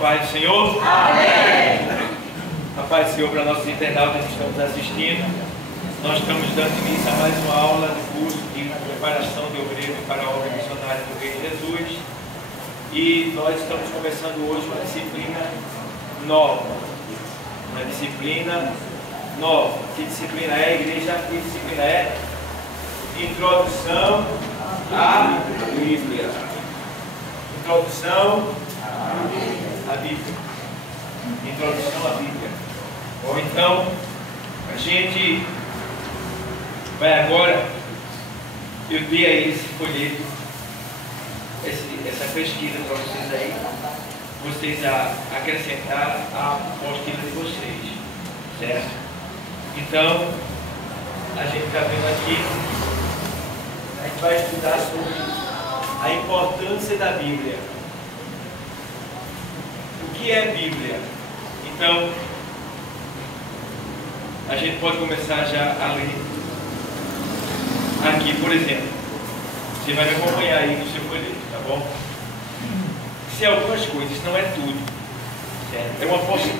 Paz do Senhor? Amém! A paz do Senhor para nossos internautas que estamos assistindo. Nós estamos dando início a mais uma aula do curso de preparação de obreiro para a obra missionária do Rei Jesus. E nós estamos começando hoje uma disciplina nova. Uma disciplina nova. Que disciplina é, igreja? Que disciplina é? Introdução à Bíblia. Introdução à Bíblia. Introdução à Bíblia. Bom, então, a gente vai agora, eu dei aí esse folheto, essa pesquisa para vocês aí, vocês acrescentar a apostila de vocês, certo? Então, a gente está vendo aqui, a gente vai estudar sobre a importância da Bíblia. O que é Bíblia? Então, a gente pode começar já a ler. Aqui, por exemplo, você vai me acompanhar aí no seu folheto, tá bom? Se é algumas coisas, não é tudo, certo? É uma apostila.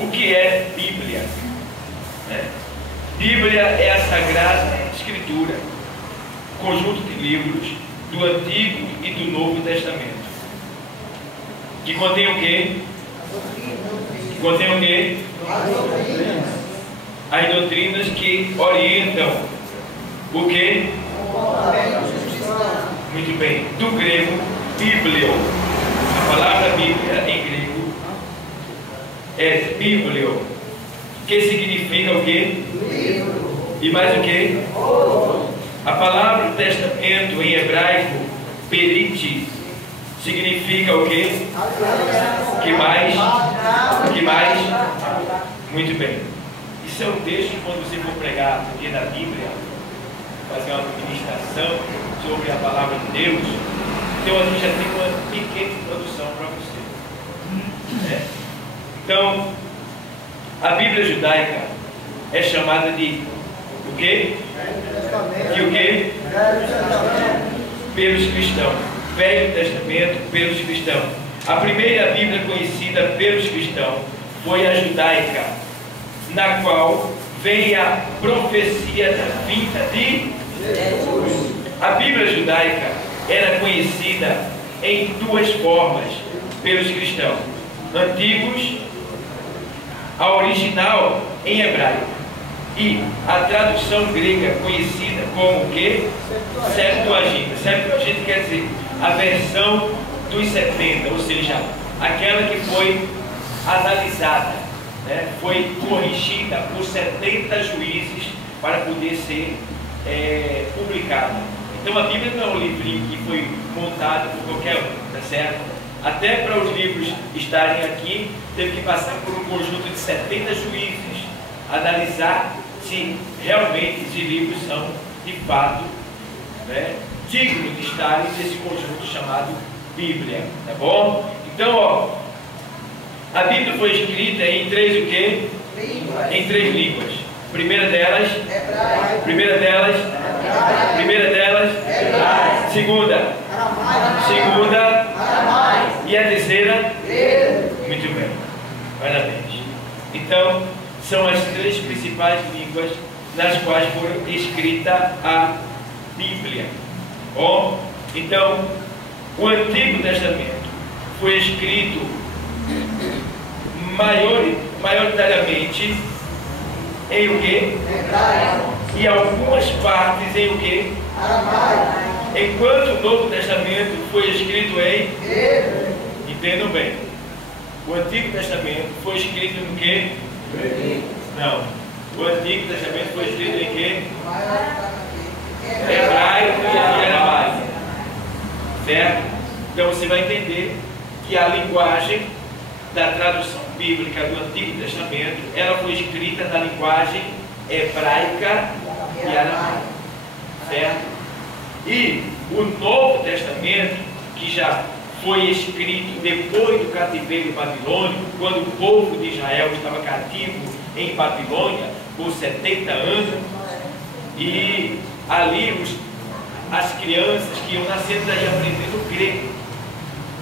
O que é Bíblia? Bíblia é a Sagrada Escritura, conjunto de livros do Antigo e do Novo Testamento, que contém o quê? Que contém o quê? As doutrinas que orientam o quê? Muito bem, do grego biblio. A palavra Bíblia em grego é biblio, que significa o quê? E mais o quê? A palavra testamento em hebraico, perite, significa o quê? Que mais? Que mais? Muito bem. Isso é um texto que quando você for pregar aqui na Bíblia, fazer uma ministração sobre a palavra de Deus, então a gente já tem uma pequena introdução para você. Então, a Bíblia judaica é chamada de o quê? De o quê? Pelos cristãos. Velho Testamento pelos cristãos. A primeira Bíblia conhecida pelos cristãos foi a judaica, na qual veio a profecia da vinda de Jesus. A Bíblia judaica era conhecida em duas formas pelos cristãos: antigos, a original em hebraico, e a tradução grega conhecida como o quê? Septuaginta. Septuaginta quer dizer a versão dos 70, ou seja, aquela que foi analisada, foi corrigida por 70 juízes para poder ser publicada. Então a Bíblia não é um livrinho que foi montado por qualquer um, tá certo? Até para os livros estarem aqui, teve que passar por um conjunto de 70 juízes, analisar se realmente esses livros são, de fato, dignos de estarem nesse conjunto chamado Bíblia, tá bom? Então, ó, a Bíblia foi escrita em três o quê? Em três línguas. Primeira delas, segunda, e a terceira, muito bem, parabéns. Então, são as três principais línguas nas quais foram escrita a Bíblia. Bom, então, o Antigo Testamento foi escrito maioritariamente em o quê? E algumas partes em o quê? Enquanto o Novo Testamento foi escrito em... Entendam bem. O Antigo Testamento foi escrito no quê? Não. O Antigo Testamento foi escrito em quê? Hebraico e aramaico. Certo? Então você vai entender que a linguagem da tradução bíblica do Antigo Testamento, ela foi escrita na linguagem hebraica e aramaica. Certo? E o Novo Testamento, que já foi escrito depois do cativeiro babilônico, quando o povo de Israel estava cativo em Babilônia por 70 anos, e ali as crianças que iam nascendo daí aprendendo grego.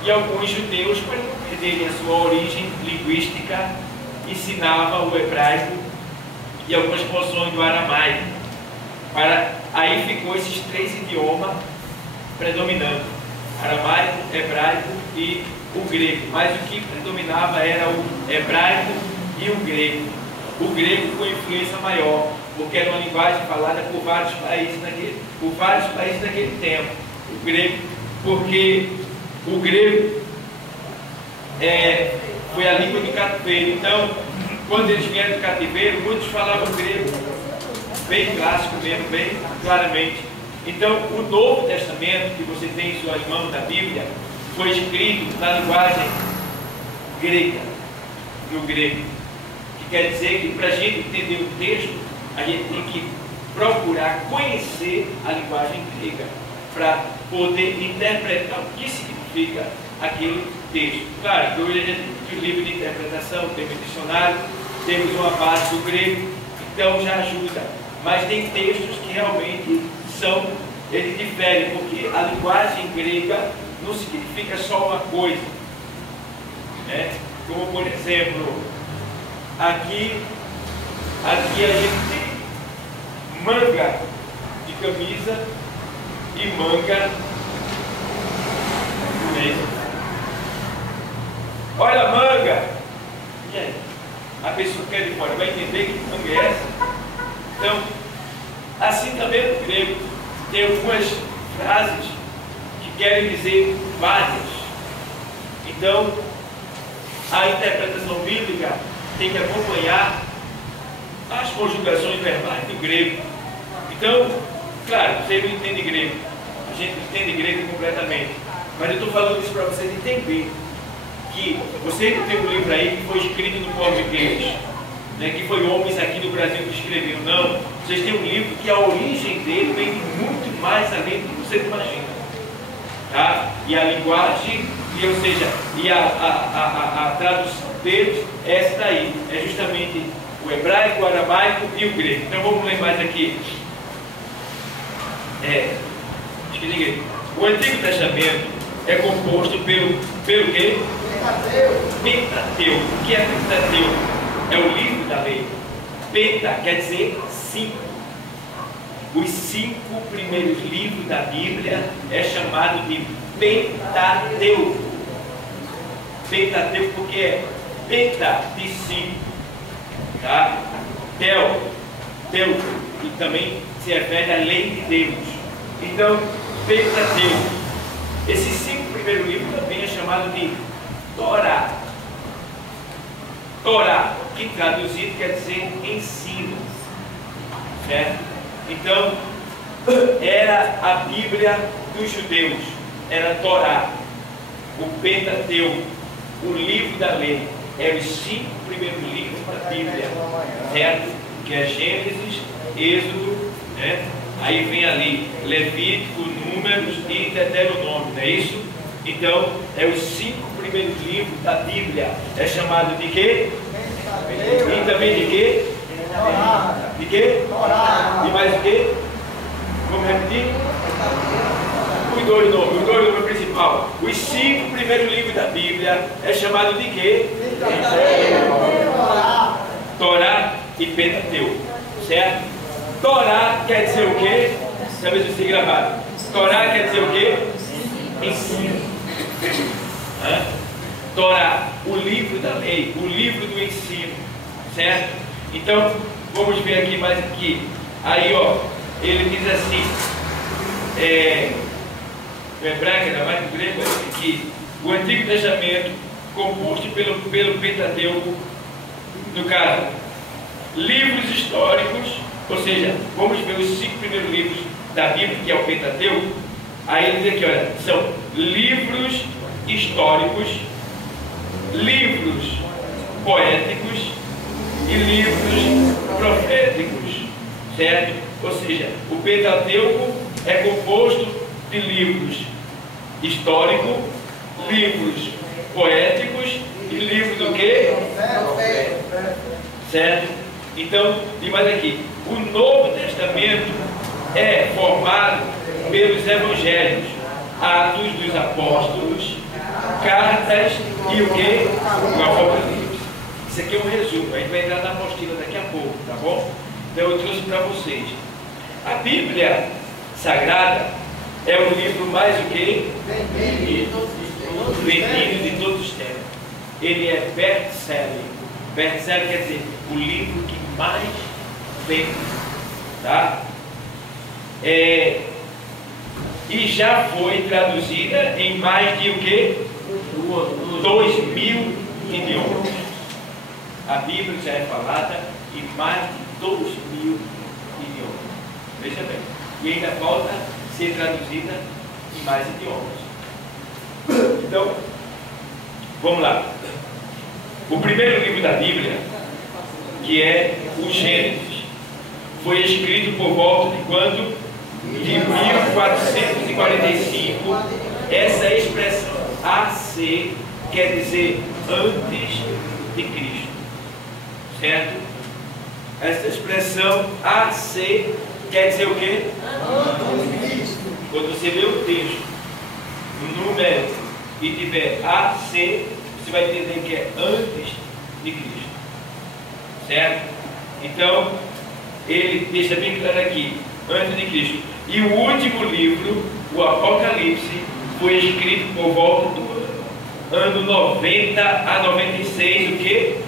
e alguns judeus, para não perderem a sua origem linguística, ensinavam o hebraico e algumas porções do aramaico. Aí ficou esses três idiomas predominando: aramaico, hebraico e o grego. Mas o que predominava era o hebraico e o grego. O grego com influência maior, porque era uma linguagem falada por vários países naquele tempo. O grego, porque o grego foi a língua do cativeiro. Então, quando eles vieram do cativeiro, muitos falavam grego, bem clássico mesmo, bem claramente. Então, o Novo Testamento, que você tem em suas mãos da Bíblia, foi escrito na linguagem grega, no grego. Que quer dizer que para a gente entender o texto, a gente tem que procurar conhecer a linguagem grega, para poder interpretar o que significa aquele texto. Claro que hoje a gente tem um livro de interpretação, temos dicionário, temos uma base do grego, então já ajuda. Mas tem textos que realmente eles diferem, porque a linguagem grega não significa só uma coisa, né? Como por exemplo, aqui a gente tem manga de camisa e manga do meio. Olha a manga! E aí? A pessoa que é de fora vai entender que manga é essa? Então, assim também no grego, tem algumas frases que querem dizer várias. Então, a interpretação bíblica tem que acompanhar as conjugações verbais do grego. Então, claro, você não entende grego, a gente entende grego completamente, mas eu estou falando isso para vocês entenderem que você tem um livro aí que foi escrito no português, né, que foi homens aqui no Brasil que escreveram. Não, vocês têm um livro que a origem dele vem de muito mais além do que você imagina, tá? E a linguagem, ou seja, a tradução deles é essa daí, é justamente o hebraico, o aramaico e o grego. Então vamos ler mais aqui. O Antigo Testamento é composto pelo quê? Pentateuco. O que é Pentateuco? É o livro da lei. Penta quer dizer 5. Os 5 primeiros livros da Bíblia é chamado de Pentateuco. Pentateuco porque é penta de 5, tá? Teuco, e também se refere à lei de Deus. Então, Pentateuco. Esses 5 primeiros livros também é chamado de Torá. Torá, que traduzido quer dizer ensino, certo? Então, era a Bíblia dos judeus, era a Torá, o Pentateuco, o livro da lei. Eram os 5 primeiros livros da Bíblia, certo? Que é Gênesis, Êxodo, né? Aí vem ali Levítico, Números e Deuteronômio, não é isso? Então, é os 5 primeiros livros da Bíblia. É chamado de quê? E também de quê? De quê? E mais o quê? Vamos repetir? Os dois nomes principal. Os 5 primeiros livros da Bíblia é chamado de quê? Torá e Pentateuco, certo? Torá quer dizer o quê? Talvez você tenha gravado. Torá quer dizer o quê? Ensino. Torá, o livro da lei, o livro do ensino, certo? Então, vamos ver aqui mais aqui. Aí, ó, ele diz assim, no hebraico, ainda mais no grego, que o Antigo Testamento, composto pelo Pentateuco, no caso, livros históricos, ou seja, vamos ver os 5 primeiros livros da Bíblia, que é o Pentateuco. Aí ele diz aqui, olha, são livros históricos, livros poéticos e livros proféticos, certo? Ou seja, o Pentateuco é composto de livros históricos, livros poéticos e livros do quê? Certo? Então, e mais aqui, o Novo Testamento é formado pelos Evangelhos, Atos dos Apóstolos, cartas e o que? O Apocalipse. Isso aqui é um resumo, a gente vai entrar na apostila daqui a pouco, tá bom? Então eu trouxe para vocês. A Bíblia Sagrada é o livro mais o que? Vendido de todos os tempos. Ele é best-seller. Best-seller quer dizer o livro que mais vende, tá? E já foi traduzida em mais de o que? 2.000 idiomas. A Bíblia já é falada em mais de 2.000 idiomas. Veja bem. E ainda falta ser traduzida em mais idiomas. Então, vamos lá. O primeiro livro da Bíblia, que é o Gênesis, foi escrito por volta de quando? De 1445. Essa expressão AC quer dizer antes de Cristo, certo? Essa expressão AC quer dizer o quê? Quando você lê o texto no número e tiver AC, você vai entender que é antes de Cristo, certo? Então ele deixa bem claro aqui, antes de Cristo. E o último livro, o Apocalipse, foi escrito por volta do ano 90 a 96, o que?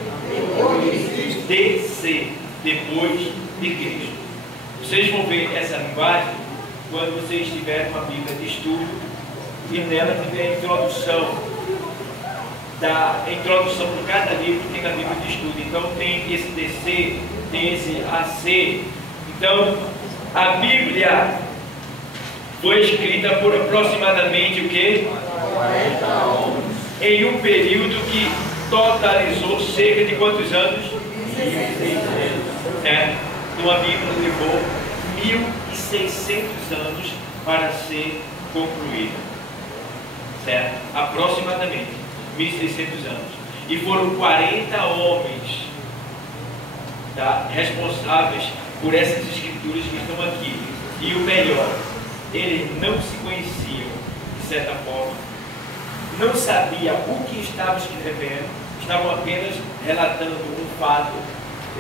DC, depois de Cristo. Vocês vão ver essa linguagem quando vocês tiverem uma Bíblia de estudo e nela tiver a introdução de cada livro que tem na Bíblia de estudo. Então tem esse DC, tem esse AC. Então a Bíblia foi escrita por aproximadamente o quê? 40 anos. Em um período que totalizou cerca de quantos anos? 1.600. Certo? Então a Bíblia levou 1.600 anos para ser concluída. Certo? Aproximadamente 1.600 anos. E foram 40 homens, tá, responsáveis por essas escrituras que estão aqui. E o melhor, eles não se conheciam, de certa forma, não sabiam o que estavam escrevendo, estavam apenas relatando um fato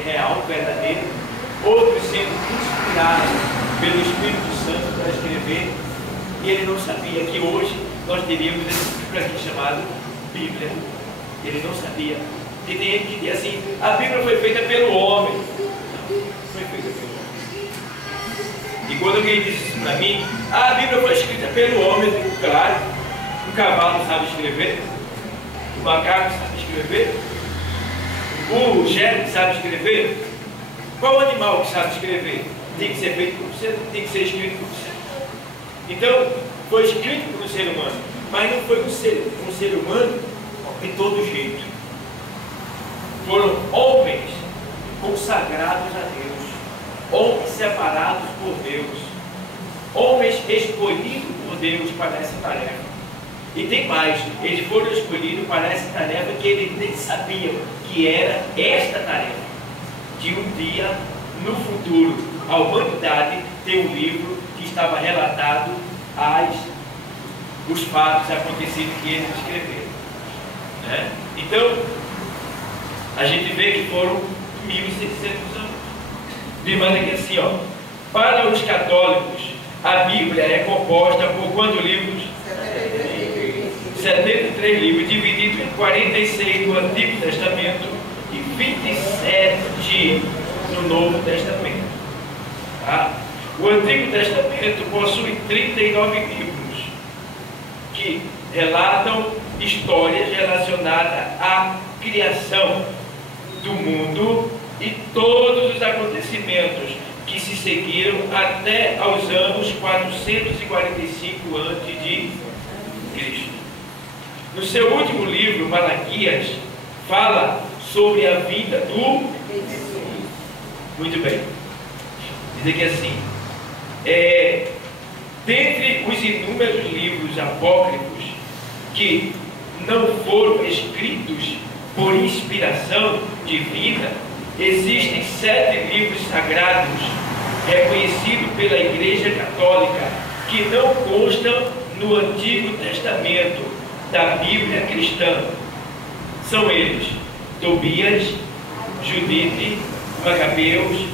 real, verdadeiro, outros sendo inspirados pelo Espírito Santo para escrever, e ele não sabia que hoje nós teríamos esse livro aqui chamado Bíblia. Ele não sabia. E tem gente que diz assim, a Bíblia foi feita pelo homem. Não, foi feita pelo homem. E quando alguém diz isso para mim, a Bíblia foi escrita pelo homem, eu digo, claro, o cavalo sabe escrever, o macaco sabe escrever, o jegue sabe escrever. Qual animal que sabe escrever? Tem que ser feito por você, tem que ser escrito por você. Então, foi escrito por um ser humano, mas não foi um ser humano de todo jeito. Foram homens consagrados a Deus, homens separados por Deus, homens escolhidos por Deus para essa tarefa. E tem mais, eles foram escolhidos para essa tarefa que eles nem sabiam que era esta tarefa, de um dia no futuro a humanidade ter um livro que estava relatado os fatos acontecidos que eles escreveram, né? Então a gente vê que foram 1.600 anos. De maneira que assim, ó, para os católicos a Bíblia é composta por quantos livros? 73 livros, divididos em 46 do Antigo Testamento e 27 no Novo Testamento, tá? O Antigo Testamento possui 39 livros que relatam histórias relacionadas à criação do mundo e todos os acontecimentos que se seguiram até aos anos 445 a.C. No seu último livro, Malaquias, fala sobre a vida do... Muito bem. Diz aqui assim, dentre os inúmeros livros apócrifos que não foram escritos por inspiração divina, existem 7 livros sagrados reconhecidos pela Igreja Católica que não constam no Antigo Testamento, da Bíblia cristã. São eles: Tobias, Judite, Macabeus,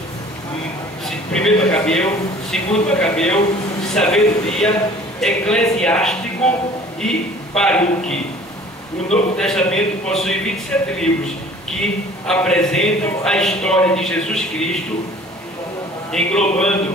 1 Macabeu, 2 Macabeu, Sabedoria, Eclesiástico e Baruque. O Novo Testamento possui 27 livros que apresentam a história de Jesus Cristo, englobando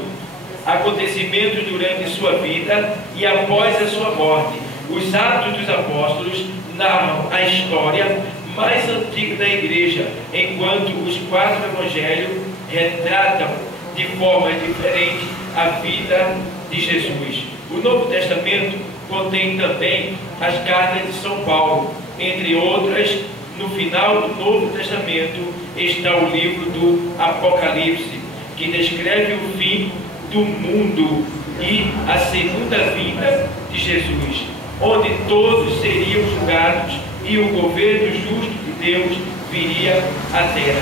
acontecimentos durante sua vida e após a sua morte. Os Atos dos Apóstolos narram a história mais antiga da igreja, enquanto os 4 evangelhos retratam de forma diferente a vida de Jesus. O Novo Testamento contém também as cartas de São Paulo, entre outras. No final do Novo Testamento está o livro do Apocalipse, que descreve o fim do mundo e a segunda vinda de Jesus, onde todos seriam julgados e o governo justo de Deus viria à terra.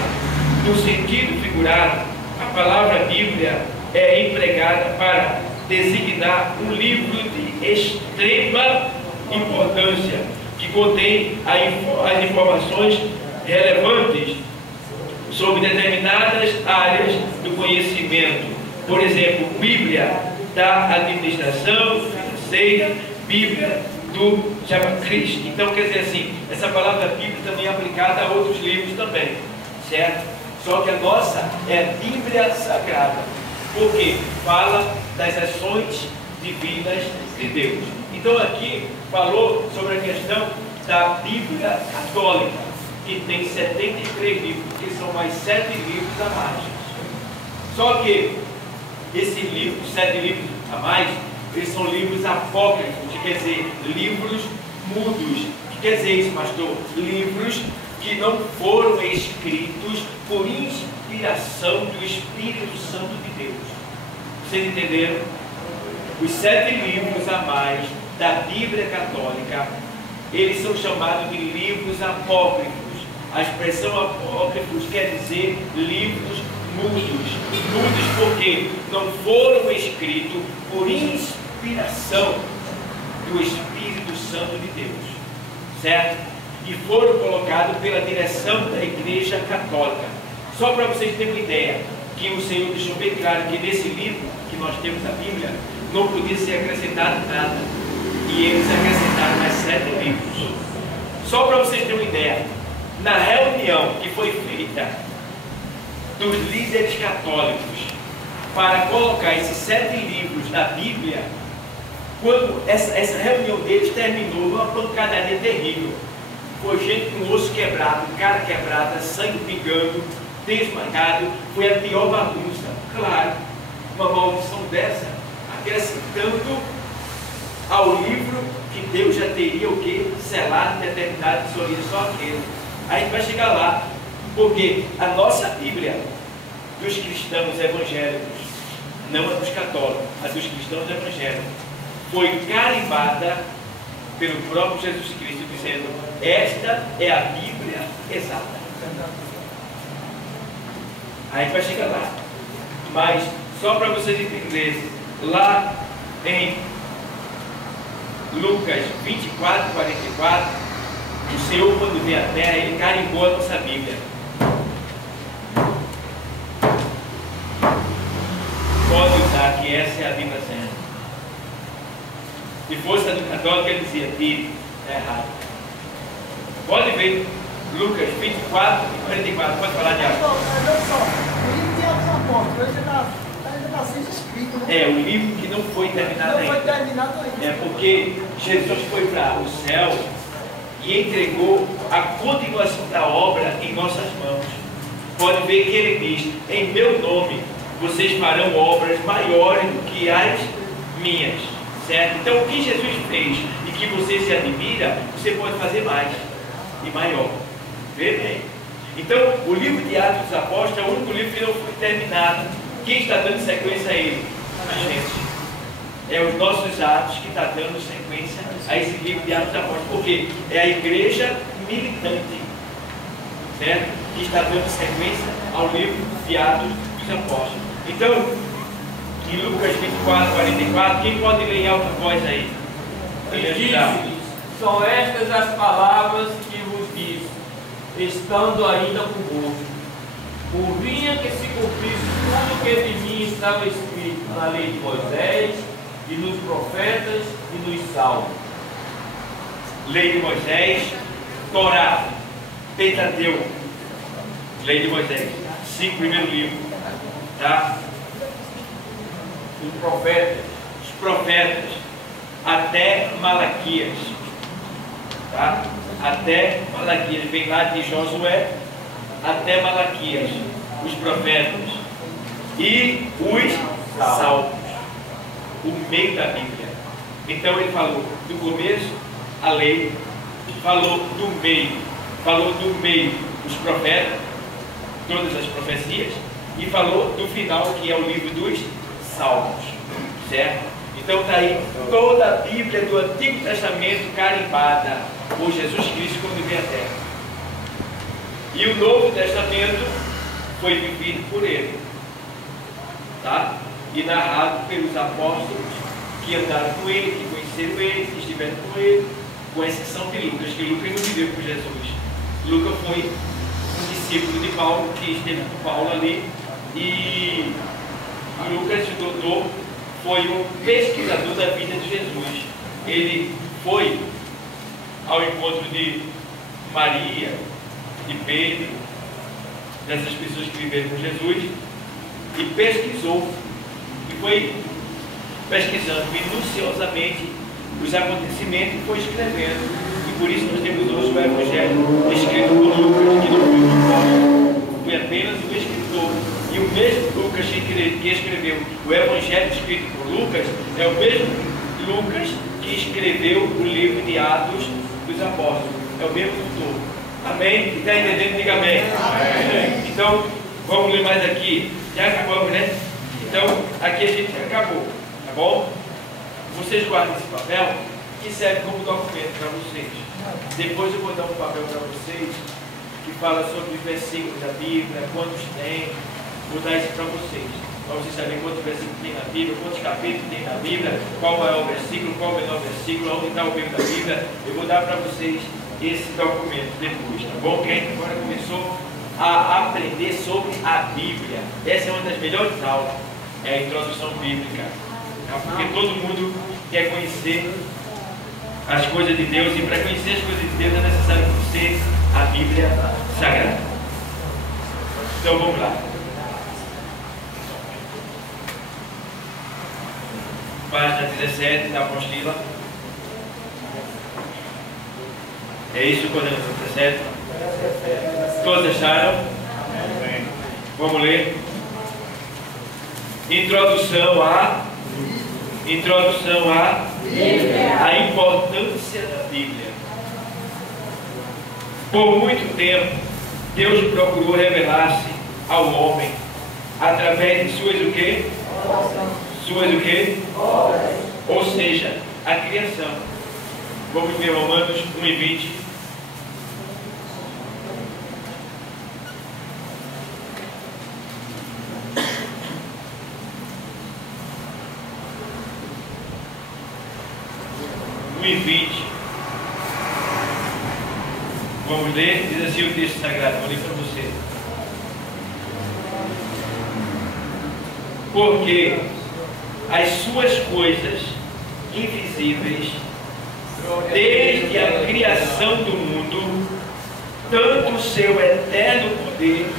No sentido figurado, a palavra Bíblia é empregada para designar um livro de extrema importância, que contém as informações relevantes sobre determinadas áreas do conhecimento. Por exemplo, Bíblia da administração financeira, Bíblia do chama Cristo. Então, quer dizer assim, essa palavra Bíblia também é aplicada a outros livros também, certo? Só que a nossa é a Bíblia Sagrada, porque fala das ações divinas de Deus. Então aqui falou sobre a questão da Bíblia Católica, que tem 73 livros, que são mais 7 livros a mais. Só que esse livro, 7 livros a mais, eles são livros apócrifos, que quer dizer livros mudos. O que quer dizer isso, pastor? Livros que não foram escritos por inspiração do Espírito Santo de Deus. Vocês entenderam? Os 7 livros a mais da Bíblia Católica, eles são chamados de livros apócrifos. A expressão apócrifos quer dizer livros mudos. Mudos porque não foram escritos por inspiração do Espírito Santo de Deus, certo? E foram colocados pela direção da Igreja Católica. Só para vocês terem uma ideia, que o Senhor deixou bem claro que nesse livro que nós temos na Bíblia, não podia ser acrescentado nada. E eles acrescentaram mais 7 livros. Só para vocês terem uma ideia, na reunião que foi feita dos líderes católicos para colocar esses 7 livros da Bíblia, quando essa reunião deles terminou numa pancadaria terrível. Foi gente com osso quebrado, cara quebrada, sangue pingando, desmaiado. Foi a pior bagunça. Claro, uma maldição dessa, acrescentando ao livro que Deus já teria o que? Selado, determinado, de só aquele. Aí a gente vai chegar lá, porque a nossa Bíblia dos cristãos evangélicos, não a dos católicos, a dos cristãos evangélicos, foi carimbada pelo próprio Jesus Cristo, dizendo: esta é a Bíblia exata. Aí a gente vai chegar lá. Mas, só para vocês entenderem, lá em Lucas 24, 44, o Senhor, quando veio à terra, ele carimbou a nossa Bíblia. Pode usar que essa é a Bíblia certa. Se fosse a do católico, ele dizia: tire, está errado. Pode ver, Lucas 24 e 44, pode falar de água. Olha só, o livro de Atos Apóstolos ainda está sendo escrito, né? É, o livro que não foi terminado ainda. Não foi terminado ainda. É porque Jesus foi para o céu e entregou a continuação da obra em nossas mãos. Pode ver que ele diz: em meu nome vocês farão obras maiores do que as minhas. Certo? Então, o que Jesus fez e que você se admira, você pode fazer mais e maior. Vê bem. Então, o livro de Atos dos Apóstolos é o único livro que não foi terminado. Quem está dando sequência a ele? A gente. É os nossos atos que está dando sequência a esse livro de Atos dos Apóstolos. Porque é a igreja militante, certo? Que está dando sequência ao livro de Atos dos Apóstolos. Então, em Lucas 24, 44, quem pode ler em alta voz aí? E disse-lhes: São estas as palavras que vos disse, estando ainda convosco. Convinha que se cumprisse tudo o que de mim estava escrito na lei de Moisés, e nos profetas e nos salmos. Lei de Moisés, Torá, Pentateuco. Lei de Moisés, 5 primeiros livros. Tá? Os profetas. Os profetas, até Malaquias. Tá? Até Malaquias. Vem lá de Josué até Malaquias. Os profetas. E os salmos. O meio da Bíblia. Então ele falou do começo a lei, falou do meio os profetas, todas as profecias, e falou do final, que é o livro dos Salmos, certo? Então está aí toda a Bíblia do Antigo Testamento carimbada por Jesus Cristo quando veio à Terra. E o Novo Testamento foi vivido por ele, tá? E narrado pelos apóstolos que andaram com ele, que conheceram ele, que estiveram com ele, com exceção de Lucas, que Lucas não viveu com Jesus. Lucas foi um discípulo de Paulo, que esteve com Paulo ali, e Lucas, o doutor, foi um pesquisador da vida de Jesus. Ele foi ao encontro de Maria, de Pedro, dessas pessoas que viveram com Jesus, e pesquisou, e foi pesquisando minuciosamente os acontecimentos e foi escrevendo. E por isso nós temos hoje o Evangelho escrito por Lucas, que não foi por Paulo, foi apenas o escritor. E o mesmo Lucas que escreveu o Evangelho escrito por Lucas é o mesmo Lucas que escreveu o livro de Atos dos Apóstolos. É o mesmo autor. Amém? Está entendendo? Diga amém. Amém. Então, vamos ler mais aqui. Já acabamos, né? Então, aqui a gente acabou. Tá bom? Vocês guardem esse papel, que serve como documento para vocês. Depois eu vou dar um papel para vocês que fala sobre versículos da Bíblia, quantos tem. Vou dar isso para vocês saberem quantos versículos tem na Bíblia, quantos capítulos tem na Bíblia, qual é o versículo, qual é o menor versículo, onde está o meio da Bíblia. Eu vou dar para vocês esse documento depois, tá bom? Que a gente agora começou a aprender sobre a Bíblia. Essa é uma das melhores aulas, é a introdução bíblica. Porque todo mundo quer conhecer as coisas de Deus, e para conhecer as coisas de Deus é necessário conhecer a Bíblia Sagrada. Então vamos lá. Página 17 da apostila. É isso, coordenação 17? Todos acharam? Vamos ler. Introdução à a importância da Bíblia. Por muito tempo, Deus procurou revelar-se ao homem através de suas o quê? Suas o quê? Ou seja, a criação. Vamos ver Romanos 1:20. Vamos ler, diz assim o texto sagrado, vou ler para você. Porque as suas coisas invisíveis, desde a criação do mundo, tanto o seu eterno poder,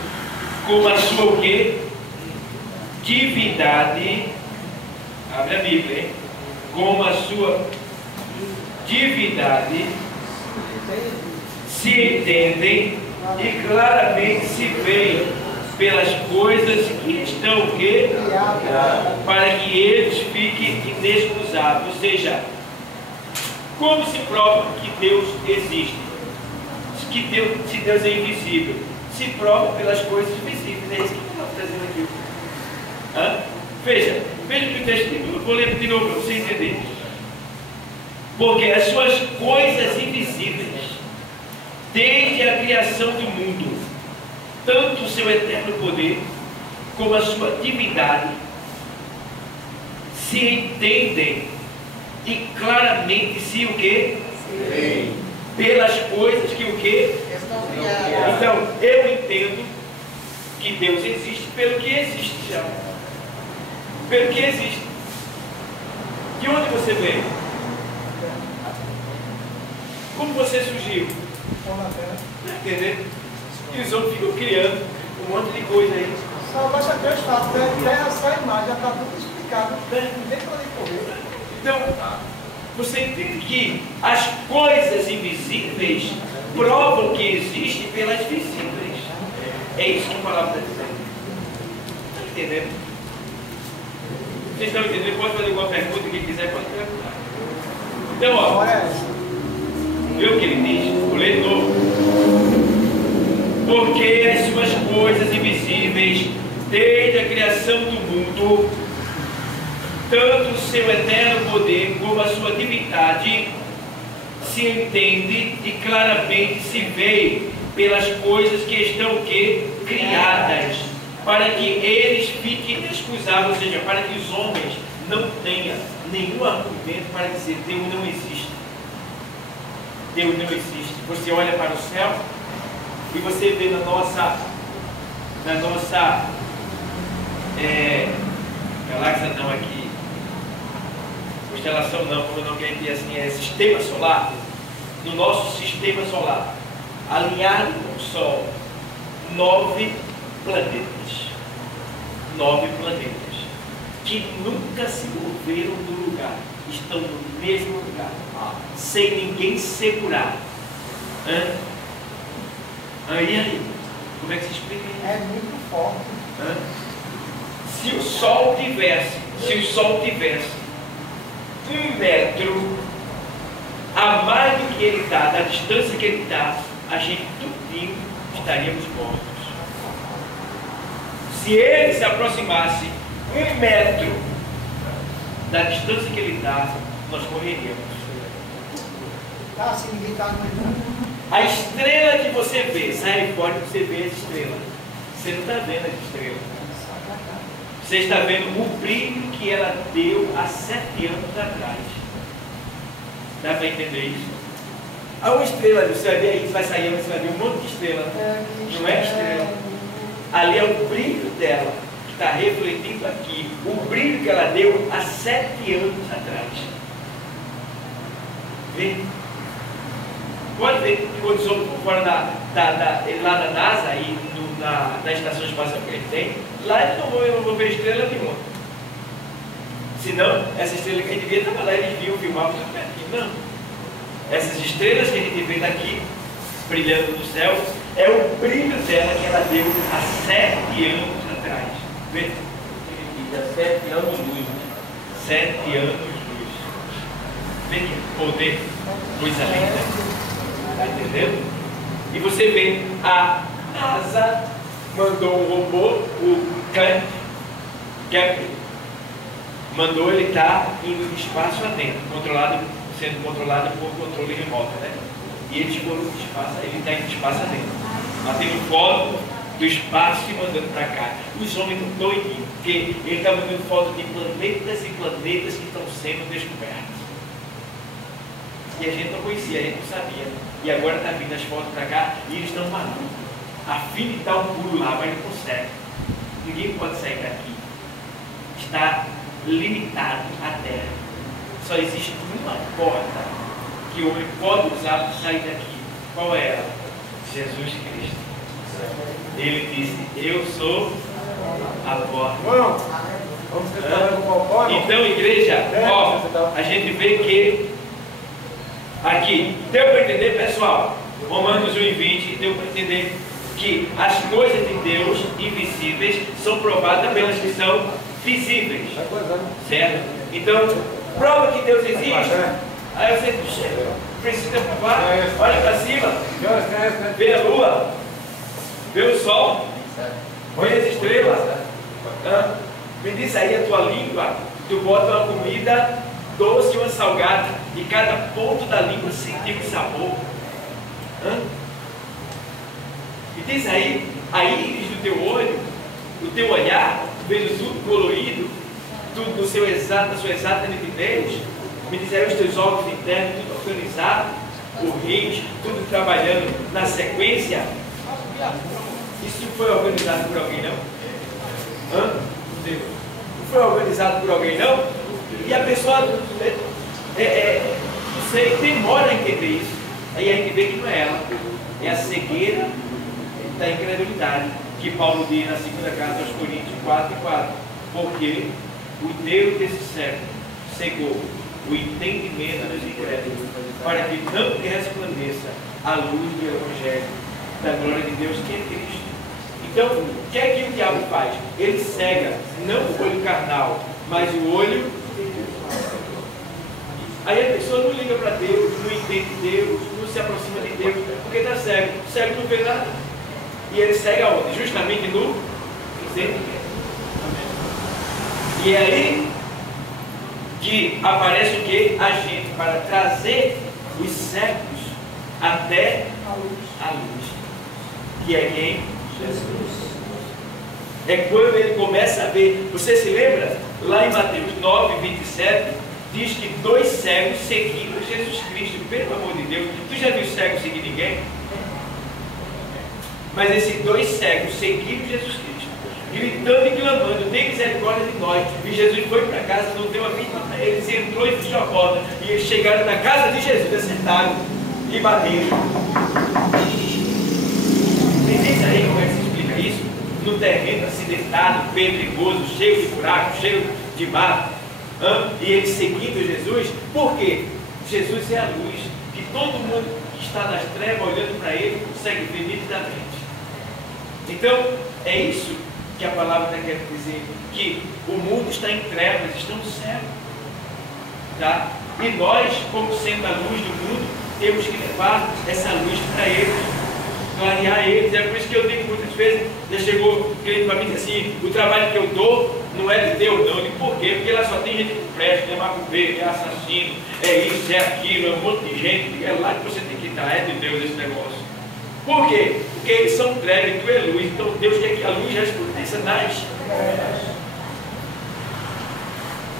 como a sua o quê? Divindade, abre a Bíblia, hein? Como a sua divindade, se entendem e claramente se veem pelas coisas que estão o quê? Para que eles fiquem inexcusáveis. Ou seja, como se prova que Deus existe? Se Deus é invisível, se prova pelas coisas visíveis. É isso que nós estamos trazendo aqui. Veja o que o texto diz. Eu vou ler de novo para você entender. Porque as suas coisas invisíveis, desde a criação do mundo, tanto o seu eterno poder, como a sua divindade, se entendem e claramente se o quê? Pelas coisas que o quê? Então, eu entendo que Deus existe pelo que existe já. Pelo que existe. De onde você veio? Como você surgiu? Tá entendendo? E os outros ficam criando um monte de coisa aí. Só basta ter os fatos, né? Terra, só a imagem, já está tudo explicado. Não tem para onde correr. Então, você entende que as coisas invisíveis provam que existem pelas visíveis. É isso que a palavra está dizendo. Está entendendo? Vocês estão entendendo? Pode fazer alguma pergunta, quem quiser pode perguntar. Então, ó, viu o que ele diz? Vou ler de novo. Porque as suas coisas invisíveis, desde a criação do mundo, tanto o seu eterno poder como a sua divindade, se entende e claramente se vê pelas coisas que estão criadas, para que eles fiquem inexcusáveis, ou seja, para que os homens não tenham nenhum argumento para dizer Deus não existe. Deus não existe. Você olha para o céu e você vê na nossa galáxia não aqui, constelação não, como eu não quero dizer assim, é sistema solar. No nosso sistema solar, alinhado com o Sol, 9 planetas. 9 planetas que nunca se moveram do lugar, estão no mesmo lugar, sem ninguém segurar. E aí? Como é que se explica isso? É muito forte. Se o Sol tivesse 1 metro a mais do que ele está, da distância que ele está, a gente tudinho estaríamos mortos. Se ele se aproximasse 1 metro da distância que ele está, nós morreríamos. Tá assim, ninguém está aguentando. A estrela que você vê, sai fora e você vê as estrelas. Você não está vendo as estrelas. Você está vendo o brilho que ela deu há 7 anos atrás. Dá para entender isso? Há uma estrela, você vai ver aí, vai sair, você vai ver um monte de estrela. Não é estrela. Ali é o brilho dela, que está refletindo aqui. O brilho que ela deu há 7 anos atrás. Vê? Pode ver que quando somos fora lá da NASA e na estação espacial que ele tem, lá ele não vou ver estrela nenhuma. Senão, essa estrela que a gente vê estava lá, eles viam, filmavam tudo pertinho. Não. Essas estrelas que a gente vê daqui, brilhando no céu, é o brilho dela que ela deu há 7 anos atrás. Vê? Há 7 anos luz, né? 7 anos luz. Vê que poder, coisa linda. Está entendendo? E você vê, a NASA mandou um robô, o Kepler, mandou ele estar indo de espaço adentro, sendo controlado por controle remoto, né? E eles foram no espaço, ele está indo de espaço adentro, batendo foto do espaço e mandando para cá. Os homens estão doidinhos, porque ele está mandando foto de planetas e planetas que estão sendo descobertos. E a gente não conhecia, a gente não sabia. E agora está vindo as fotos para cá e eles estão malucos, a fim de dar um pulo lá, mas não consegue. Ninguém pode sair daqui. Está limitado à Terra. Só existe uma porta que o homem pode usar para sair daqui. Qual é ela? Jesus Cristo. Ele disse, eu sou a porta. Então, igreja, ó, a gente vê que aqui, deu para entender, pessoal? Romanos 1:20, deu para entender que as coisas de Deus invisíveis são provadas pelas que são visíveis. Certo? Então, prova que Deus existe. Aí você precisa provar, olha para cima, vê a lua, vê o sol, vê as estrelas. Me diz aí a tua língua, tu bota uma comida doce ou salgada, e cada ponto da língua sentir o sabor. E diz aí, a íris do teu olho, o teu olhar, vendo tudo colorido, tudo no seu exato, na sua exata nitidez. Me diz aí os teus órgãos internos, tudo organizado. o ritmo, tudo trabalhando na sequência. Isso não foi organizado por alguém, não? Não foi organizado por alguém, não? E a pessoa, não sei, demora a entender isso. Aí a gente vê que não é ela, é a cegueira da incredulidade, que Paulo diz na segunda carta aos Coríntios 4:4. Porque o Deus desse século cegou o entendimento dos incrédulos, para que não resplandeça a luz do Evangelho da glória de Deus, que é Cristo. Então, o que é que o diabo faz? Ele cega não o olho carnal, mas o olho. Aí a pessoa não liga para Deus, não entende Deus, não se aproxima de Deus, porque está cego. O cego não vê nada. E ele segue aonde? Justamente no entendimento. E é aí que aparece o que? A gente, para trazer os cegos até a luz. Que é quem? Jesus. É quando ele começa a ver. Você se lembra? Lá em Mateus 9:27, diz que 2 cegos seguiram Jesus Cristo. Pelo amor de Deus, tu já viu cego seguir ninguém? Mas esses 2 cegos seguiram Jesus Cristo, gritando e clamando: tem misericórdia de nós. E Jesus foi para casa, não deu a mínima para eles, entrou e fechou a porta. E eles chegaram na casa de Jesus, acertaram e bateram. Entende aí como é que se explica isso? No terreno acidentado, pedregoso, cheio de buracos, cheio de mato. E eles seguindo Jesus, por quê? Jesus é a luz, que todo mundo que está nas trevas olhando para ele consegue ver nitidamente. Então, é isso que a palavra está querendo dizer, que o mundo está em trevas, estão cegos. Tá? E nós, como sendo a luz do mundo, temos que levar essa luz para eles, clarear eles. É por isso que eu digo muitas vezes, já chegou cliente para mim assim: o trabalho que eu dou não é de Deus, não. E por quê? Porque lá só tem gente que presta, é macumbeiro, é assassino, é isso, é aquilo, é um monte de gente. É lá que você tem que estar, é de Deus esse negócio. Por quê? Porque eles são trevas e tu é luz. Então Deus quer que a luz resplandeça nas trevas.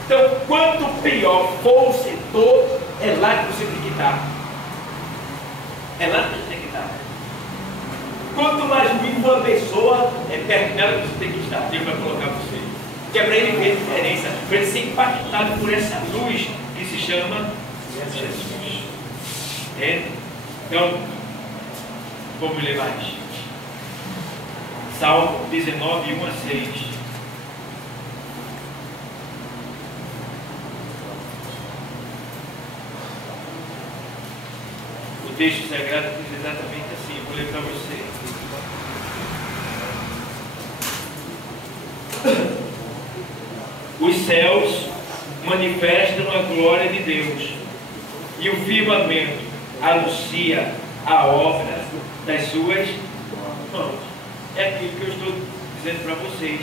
Então, quanto pior for o setor, é lá que você tem que estar. É lá que você tem que estar. Quanto mais viva uma pessoa, é perto dela que você tem que estar. Deus vai colocar você. Que é para ele ver a diferença, para ele ser impactado por essa luz que se chama Jesus. Entende? Então, vamos ler mais. Salmo 19, 1-6. O texto sagrado diz exatamente assim. Vou ler para você. Os céus manifestam a glória de Deus, e o firmamento anuncia a obra das suas mãos. É aquilo que eu estou dizendo para vocês.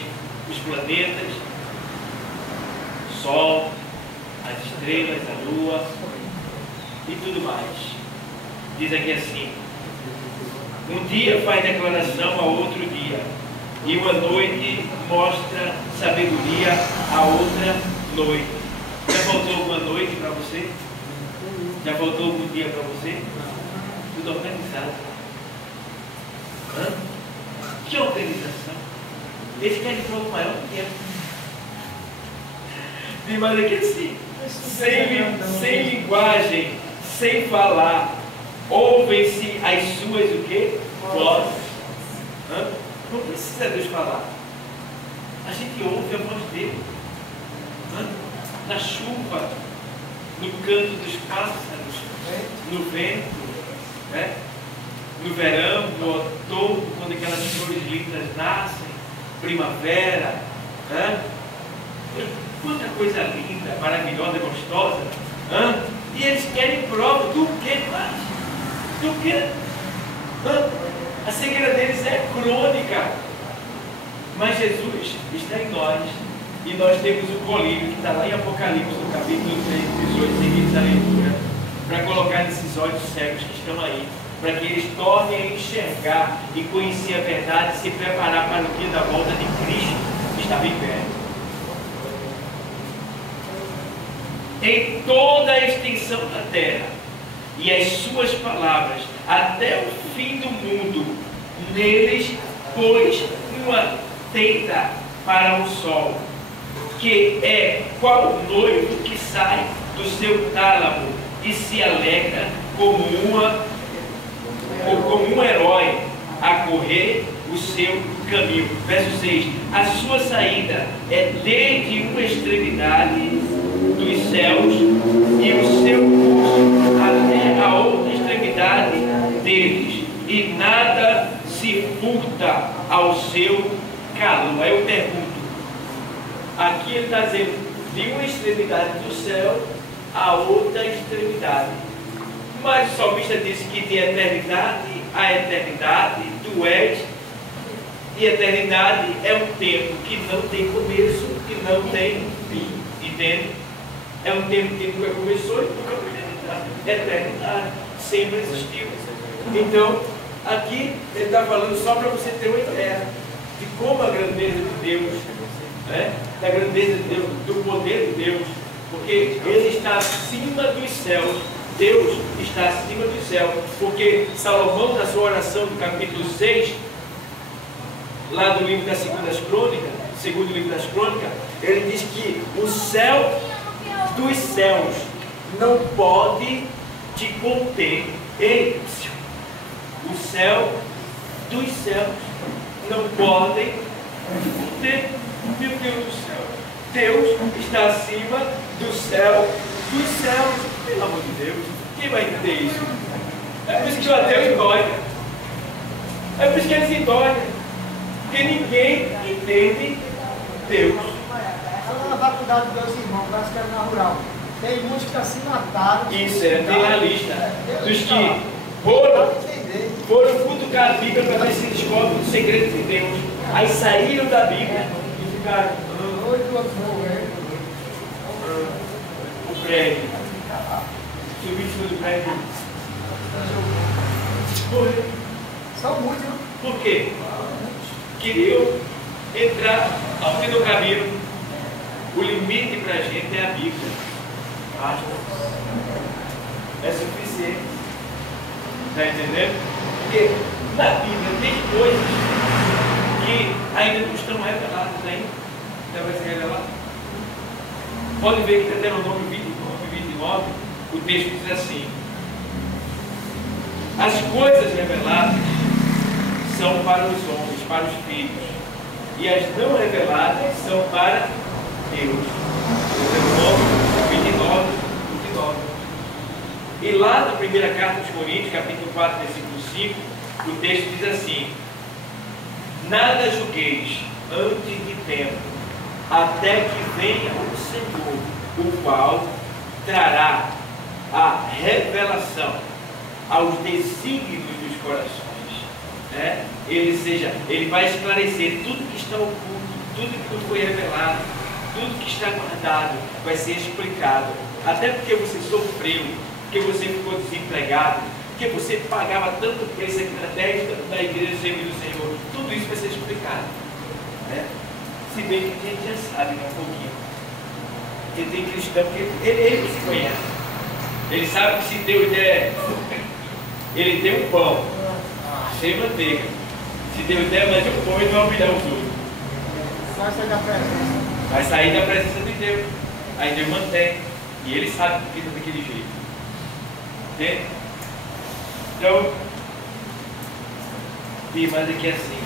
Os planetas, o Sol, as estrelas, a Lua e tudo mais. Diz aqui assim: um dia faz declaração a outro dia, e uma noite mostra sabedoria a outra noite. Já faltou uma noite para você? Já faltou algum dia para você? Tudo organizado. Que organização? Eles querem prova maior do que essa. De maneira que assim, sem linguagem, sem falar, ouvem-se as suas o quê? Vozes. Não precisa Deus falar. A gente ouve a voz dele. Na chuva, no canto dos pássaros, no vento, né? No verão, no outono, quando aquelas flores lindas nascem, primavera, né? Quanta coisa linda, maravilhosa, gostosa. E eles querem prova do que mais? Do que? A cegueira deles é crônica. Mas Jesus está em nós. E nós temos o colírio que está lá em Apocalipse, no capítulo 3, 18, seguintes a leitura, para colocar nesses olhos cegos que estão aí, para que eles tornem a enxergar e conhecer a verdade e se preparar para o dia da volta de Cristo, que está bem perto. Em toda a extensão da terra, e as suas palavras até o fim do mundo. Neles pôs uma tenda para o sol, que é qual noivo que sai do seu tálamo e se alegra como um herói a correr o seu caminho. Verso 6. A sua saída é desde uma extremidade dos céus e o seu curso até a outra extremidade deles, e nada se furta ao seu calor. Aí eu pergunto, aqui ele está dizendo de uma extremidade do céu a outra extremidade, mas o salmista disse que de eternidade a eternidade tu és, e eternidade é um tempo que não tem começo e não tem fim, entende? É um tempo que nunca começou e nunca vai terminar. Eternidade sempre existiu. Então, aqui ele está falando só para você ter uma ideia de como a grandeza de Deus, né? Da grandeza de Deus, do poder de Deus, porque Ele está acima dos céus. Deus está acima dos céus, porque Salomão, na sua oração do capítulo 6, lá do livro das segundo livro das crônicas, ele diz que o céu dos céus não pode te conter. Ei, o céu dos céus não podem te conter. Meu Deus do céu, Deus está acima do céu dos céus. Pelo amor de Deus, quem vai entender isso? É por isso que o ateu endoida. É por isso que eles endoidam. Porque ninguém entende Deus. Ela na faculdade dos meus irmãos, parece que era na rural. Tem muitos que já se mataram. Isso, tem a lista dos que foram cutucar a Bíblia para ver se descobrem o segredo de Deus. Aí saíram da Bíblia e ficaram. O prédio. Subiu em cima do prédio. São muitos, né? Por quê? Queriam entrar onde não cabiam. O limite para a gente é a Bíblia. Basta. É suficiente. Está entendendo? Porque na Bíblia tem coisas que ainda não estão reveladas ainda. Então vai se revelar. Pode ver que Deuteronômio 29, o texto diz assim: as coisas reveladas são para os homens, para os filhos, e as não reveladas são para Deus. Deuteronômio 29. E lá na primeira carta aos Coríntios, capítulo 4, versículo 5, o texto diz assim: nada julgueis antes de tempo, até que venha o Senhor, o qual trará a revelação aos desígnios dos corações, né? Ele vai esclarecer tudo que está oculto, tudo que não foi revelado, tudo que está guardado vai ser explicado. Até porque você sofreu, porque você ficou desempregado, porque você pagava tanto preço aqui na terra, da igreja servindo o Senhor, tudo isso vai ser explicado, né? Se bem que a gente já sabe, né, um pouquinho. Porque tem cristão que ele se conhece. Ele sabe que se Deus der, ele tem um pão sem manteiga. Se Deus der mais um pão, ele vai humilhar os outros. Vai sair da presença. Vai sair da presença de Deus. Aí Deus mantém. E ele sabe que fica daquele jeito. Entende? Então, e mais aqui assim.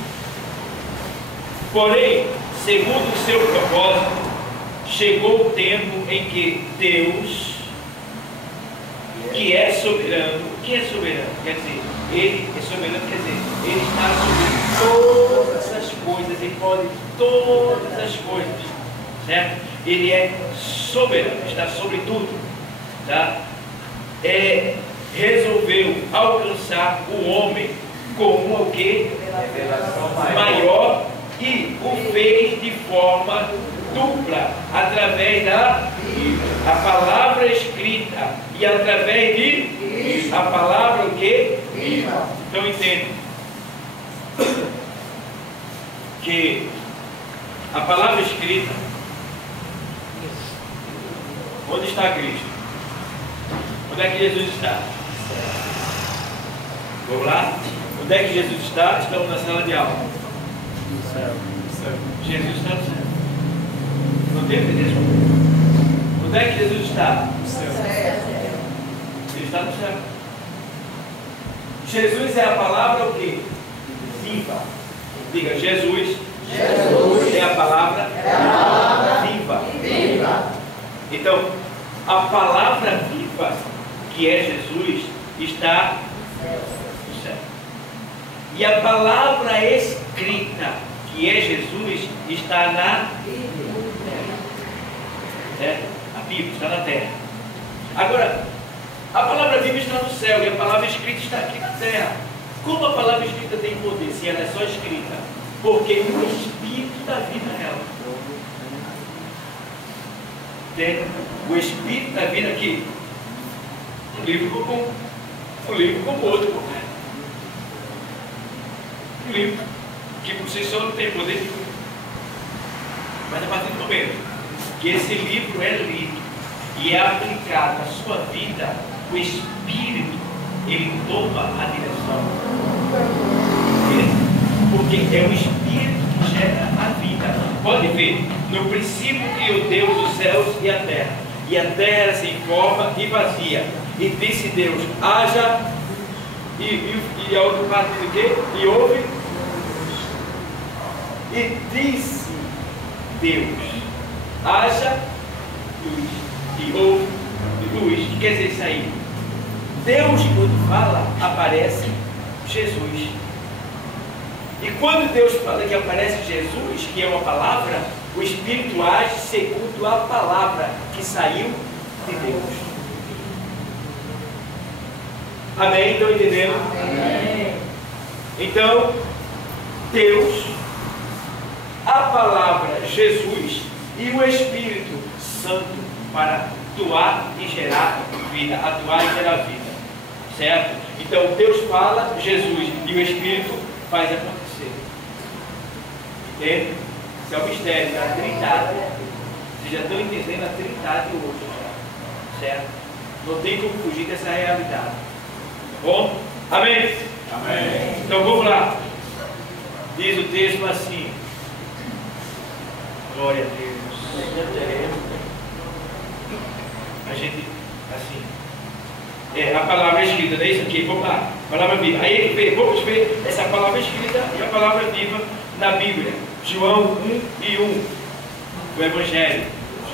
Porém, segundo o seu propósito, chegou o tempo em que Deus, que é soberano, o que é soberano? Quer dizer, Ele é soberano, quer dizer, Ele está sobre todas as coisas, Ele pode todas as coisas, certo? Ele é soberano, está sobre tudo, tá? Resolveu alcançar o homem com uma o quê? Revelação maior, e o fez de forma dupla, através da a palavra escrita e através de a palavra o quê? Então entende que a palavra escrita, onde está Cristo? Onde é que Jesus está? Vamos lá? Onde é que Jesus está? Estamos na sala de aula. No céu. Jesus está no céu. Não tem mesmo? Onde é que Jesus está? No céu. Ele está no céu. Jesus é a palavra o quê? Viva. Diga, Jesus é a palavra viva. Então, a palavra viva, que é Jesus, está no céu. E a palavra escrita, que é Jesus, está na terra. A Bíblia está na terra. Agora, a palavra viva está no céu e a palavra escrita está aqui na terra. Como a palavra escrita tem poder se ela é só escrita? Porque o Espírito da vida nela. Entende? O Espírito da vida aqui. Um livro como outro. Um livro que por si só não tem poder nenhum. Mas a partir do momento que esse livro é lido e é aplicado à sua vida, o Espírito, ele toma a direção. Porque é o Espírito que gera a vida. Pode ver, no princípio criou Deus os céus e a terra era sem forma e vazia. E disse Deus, haja, e a outra parte do quê? E houve. E disse Deus, haja luz. E houve luz. O que quer dizer isso aí? Deus, quando fala, aparece Jesus. E quando Deus fala que aparece Jesus, que é uma palavra, o Espírito age segundo a palavra que saiu de Deus. Amém? Estão entendendo? Amém. Então, Deus, a palavra Jesus e o Espírito Santo para atuar e gerar vida, atuar e gerar vida, certo? Então Deus fala, Jesus e o Espírito faz acontecer. Entende? Isso é o mistério da Trindade. Vocês já estão entendendo a Trindade hoje, certo? Não tem como fugir dessa realidade. Bom? Amém? Amém. Então vamos lá. Diz o texto assim. Glória a Deus. A gente, assim, a palavra escrita, não é isso aqui? Vamos lá, palavra viva. Aí vamos ver essa palavra escrita e a palavra viva na Bíblia. João 1:1, o Evangelho.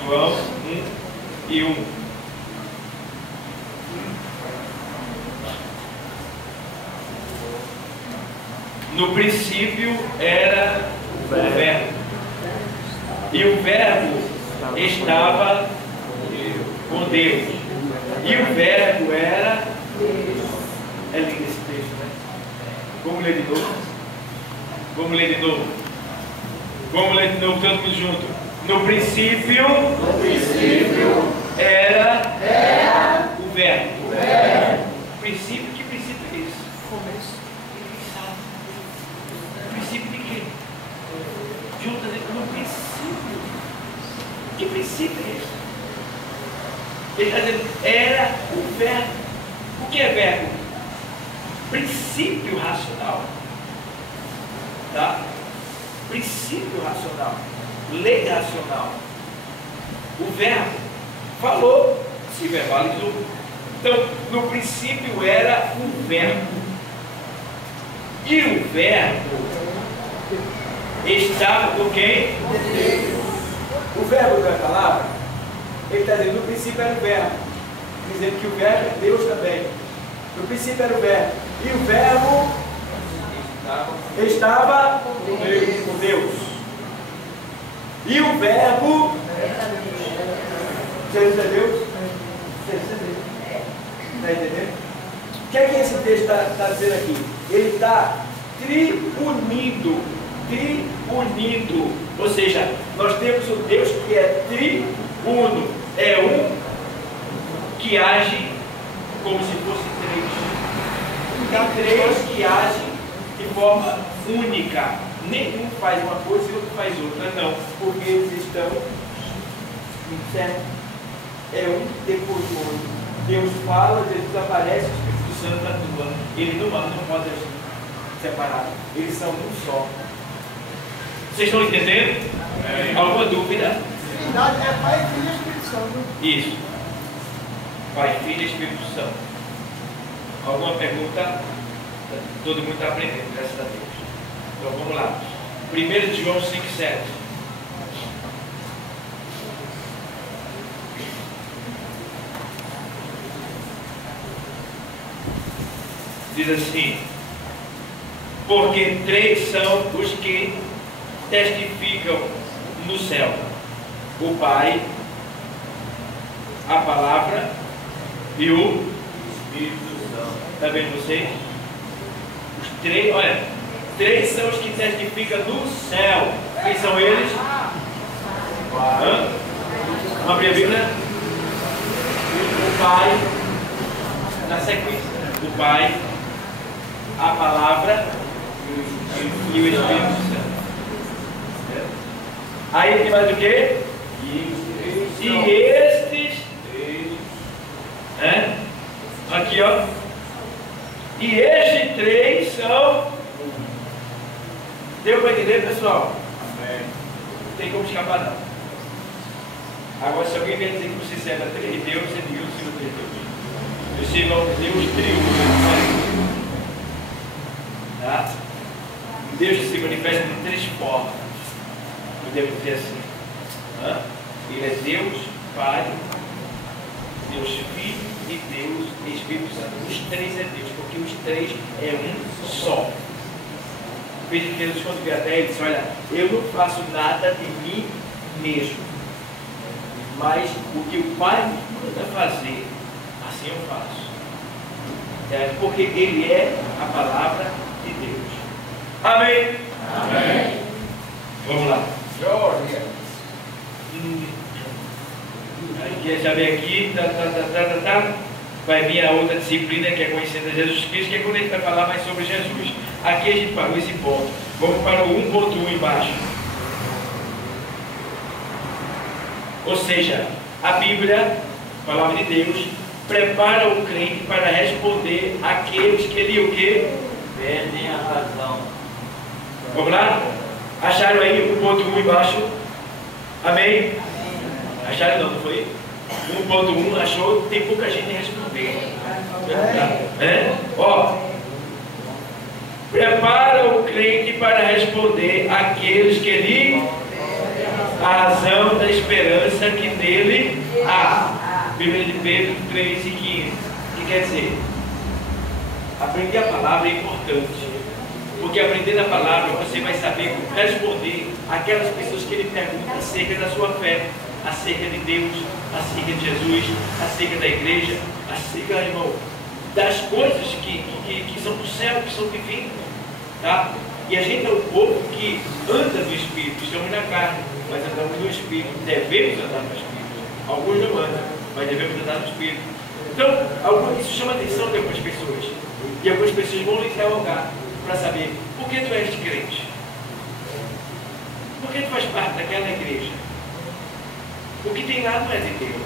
João 1:1. No princípio era o Verbo, e o Verbo estava com Deus, e o Verbo era Deus. É lindo esse texto, né? Vamos ler de novo. Vamos ler de novo. Vamos ler de novo, todo mundo junto. No princípio era o Verbo. Princípio, que princípio é esse? Começo. Ninguém sabe. Princípio de quê? Juntas no princípio. Que princípio é esse? Ele está dizendo, era o Verbo. O que é verbo? Princípio racional. Tá? Princípio racional. Lei racional. O Verbo falou, se verbalizou. Então, no princípio era o Verbo. E o Verbo estava com quem? O Verbo não é a palavra? Ele está dizendo, no princípio era o Verbo. Dizendo que o Verbo é Deus também. No princípio era o Verbo. E o Verbo estava com Deus. E o Verbo... Você entendeu? Está entendendo? O que é que esse texto está dizendo aqui? Ele está triunido. Triunido. Ou seja, nós temos um Deus que é triuno. É um que age como se fosse três. Tem três que agem de forma única. Nenhum faz uma coisa e outro faz outra. Não, porque eles estão certo? É um depois do outro. Deus fala, Jesus aparece, o Espírito Santo atua. Ele não pode separar. Eles são um só. Vocês estão entendendo? Alguma dúvida? Trindade é Pai, Filho e Espírito Santo. Isso. Pai, Filho e Espírito Santo. Alguma pergunta? Todo mundo está aprendendo, graças a Deus. Então vamos lá. 1 João 5,7. Diz assim: porque 3 são os que testificam no céu: o Pai, a Palavra e o Espírito Santo. Está vendo vocês? Os 3, olha, 3 são os que testificam no céu. Quem são eles? Vamos abrir a Bíblia? O Pai, na sequência: o Pai, a Palavra e o Espírito Santo. Aí tem mais o quê? E estes, aqui ó, e estes 3 são. Deu para entender, pessoal? Amém. Não tem como escapar não. Agora, se alguém vier dizer que você serve a 3 deuses, você diga o Senhor 3 deuses. Eu sirvo ao Deus triunfo. Tá? Deus que se manifesta de 3 formas. Podemos dizer assim: ele é Deus Pai, Deus Filho e Deus Espírito Santo. Os 3 é Deus, porque os 3 é um só. Veja que Jesus, quando veio até ele, disse: olha, eu não faço nada de mim mesmo, mas o que o Pai me manda fazer, assim eu faço. Porque ele é a palavra de Deus. Amém? Amém. Vamos lá. Quer saber aqui? Vai vir a outra disciplina, que é conhecendo Jesus Cristo, que é quando a gente vai falar mais sobre Jesus. Aqui a gente parou esse ponto. Vamos para o 1.1 embaixo. Ou seja, a Bíblia, a palavra de Deus, prepara o crente para responder àqueles que ele o quê? Perdem a razão. Vamos lá? Acharam aí 1.1 embaixo? Amém? Acharam não foi? 1.1 achou? Tem pouca gente respondendo. Ó, prepara o crente para responder àqueles que lhe a razão da esperança que nele há. Bíblia de Pedro 3:15. O que quer dizer? Aprender a palavra é importante, porque aprendendo a palavra você vai saber como responder àquelas pessoas que lhe perguntam acerca da sua fé, acerca de Deus, acerca de Jesus, acerca da igreja, acerca, irmão, das coisas que são do céu, que são divinas, tá? E a gente é o povo que anda no Espírito. Estamos na carne, mas andamos no Espírito. Devemos andar no Espírito. Alguns não andam, mas devemos andar no Espírito. Então, isso chama a atenção de algumas pessoas. E algumas pessoas vão lhe interrogar para saber: por que tu és crente? Por que tu faz parte daquela igreja? O que tem lá não é de Deus.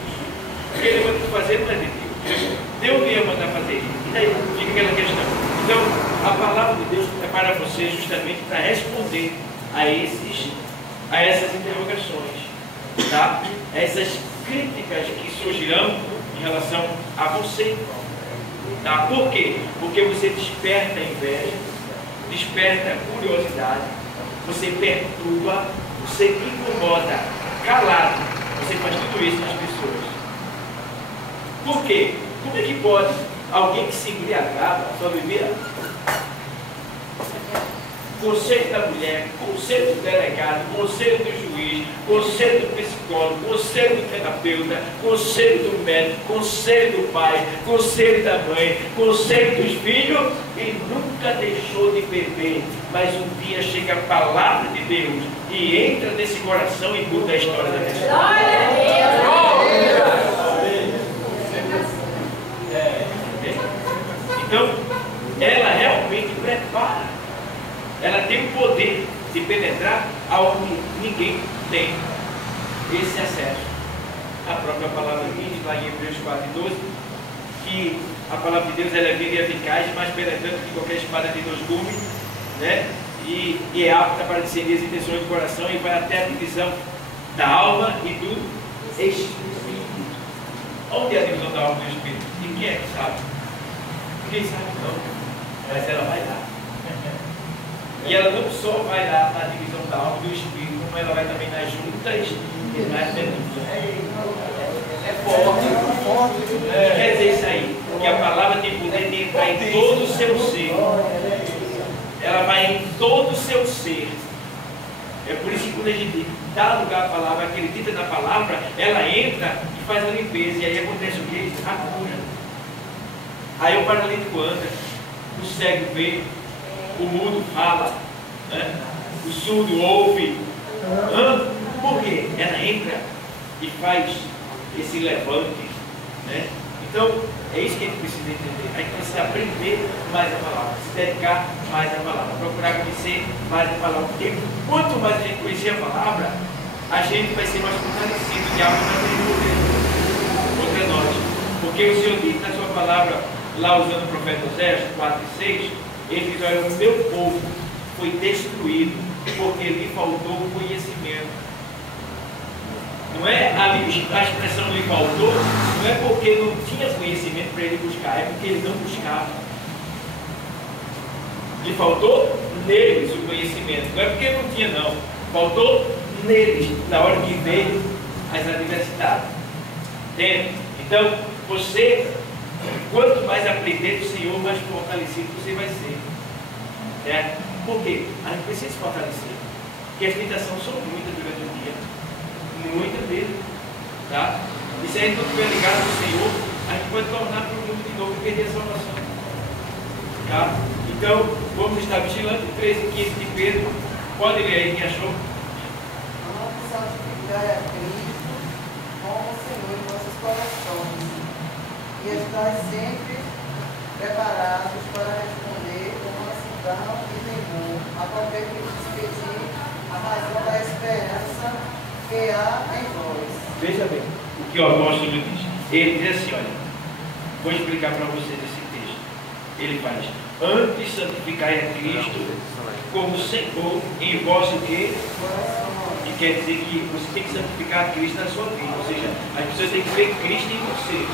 O que ele manda tu fazer não é de Deus. Deus ia mandar fazer. E daí fica aquela questão. Então, a palavra de Deus é para você justamente para responder a essas interrogações, tá? Essas críticas que surgirão em relação a você, tá? Por quê? Porque você desperta inveja, desperta curiosidade, você perturba, você incomoda, calado, você faz tudo isso nas pessoas. Por quê? Como é que pode alguém que se embriagava só bebia? Conselho da mulher, conselho do delegado, conselho do juiz, conselho do psicólogo, conselho do terapeuta, conselho do médico, conselho do pai, conselho da mãe, conselho dos filhos, e nunca deixou de beber. Mas um dia chega a palavra de Deus e entra nesse coração e muda a história da pessoa. Então, ela realmente prepara. Ela tem o poder de penetrar aonde ninguém tem esse acesso. A própria palavra diz lá em Hebreus 4:12 que a palavra de Deus ela é viva e eficaz, mais penetrante que qualquer espada de 2 gumes, né? E é apta para discernir as intenções do coração e vai até a divisão da alma e do espírito. Onde é a divisão da alma e do espírito? Ninguém é que sabe. Ninguém sabe não, mas ela vai lá. E ela não só vai lá na divisão da alma e do espírito, como ela vai também nas juntas e nas denúncias. É forte. Quer dizer isso aí, que a palavra tem poder de entrar em todo o seu ser. Ela vai em todo o seu ser. É por isso que quando a gente dá lugar à palavra, acredita na palavra, ela entra e faz a limpeza. E aí acontece o quê? A cura. Aí o paralítico anda, o cego vê, o mudo fala, né? O surdo ouve. Por quê? Ela entra e faz esse levante, né? Então, é isso que a gente precisa entender. A gente precisa aprender mais a palavra, se dedicar mais à palavra, procurar conhecer mais a palavra. Porque quanto mais a gente conhecer a palavra, a gente vai ser mais fortalecido, de algo vai ter poder contra nós. Porque o Senhor diz na sua palavra, lá usando o profeta Oséias 4 e 6, ele diz: olha, o meu povo foi destruído porque lhe faltou conhecimento. Não é a expressão lhe faltou, não é porque não tinha conhecimento para ele buscar, é porque ele não buscava. Lhe faltou neles o conhecimento, não é porque não tinha não, faltou neles, na hora que veio as adversidades. Entende? Então, você, quanto mais aprender do Senhor, mais fortalecido você vai ser. Certo? Por quê? A gente precisa se fortalecer. Porque as tentações são muitas durante o dia. Muitas mesmo. Tá? E se a gente não estiver ligado no Senhor, a gente pode tornar para o mundo de novo e perder a salvação. Tá? Então, vamos estar vigilando. 13 e 15 de Pedro. Pode ler aí, quem achou? Vamos santificar a Cristo como Senhor em nossos corações e estar sempre preparados para responder com mansidão e temor a qualquer que nos pedir a razão da esperança que há em vós. Veja bem o que o apóstolo diz. Ele diz assim: olha, vou explicar para vocês esse texto. Ele faz: antes santificai a Cristo como Senhor em vosso quê? Que quer dizer que você tem que santificar a Cristo na sua vida. Ou seja, as pessoas têm que ver Cristo em você.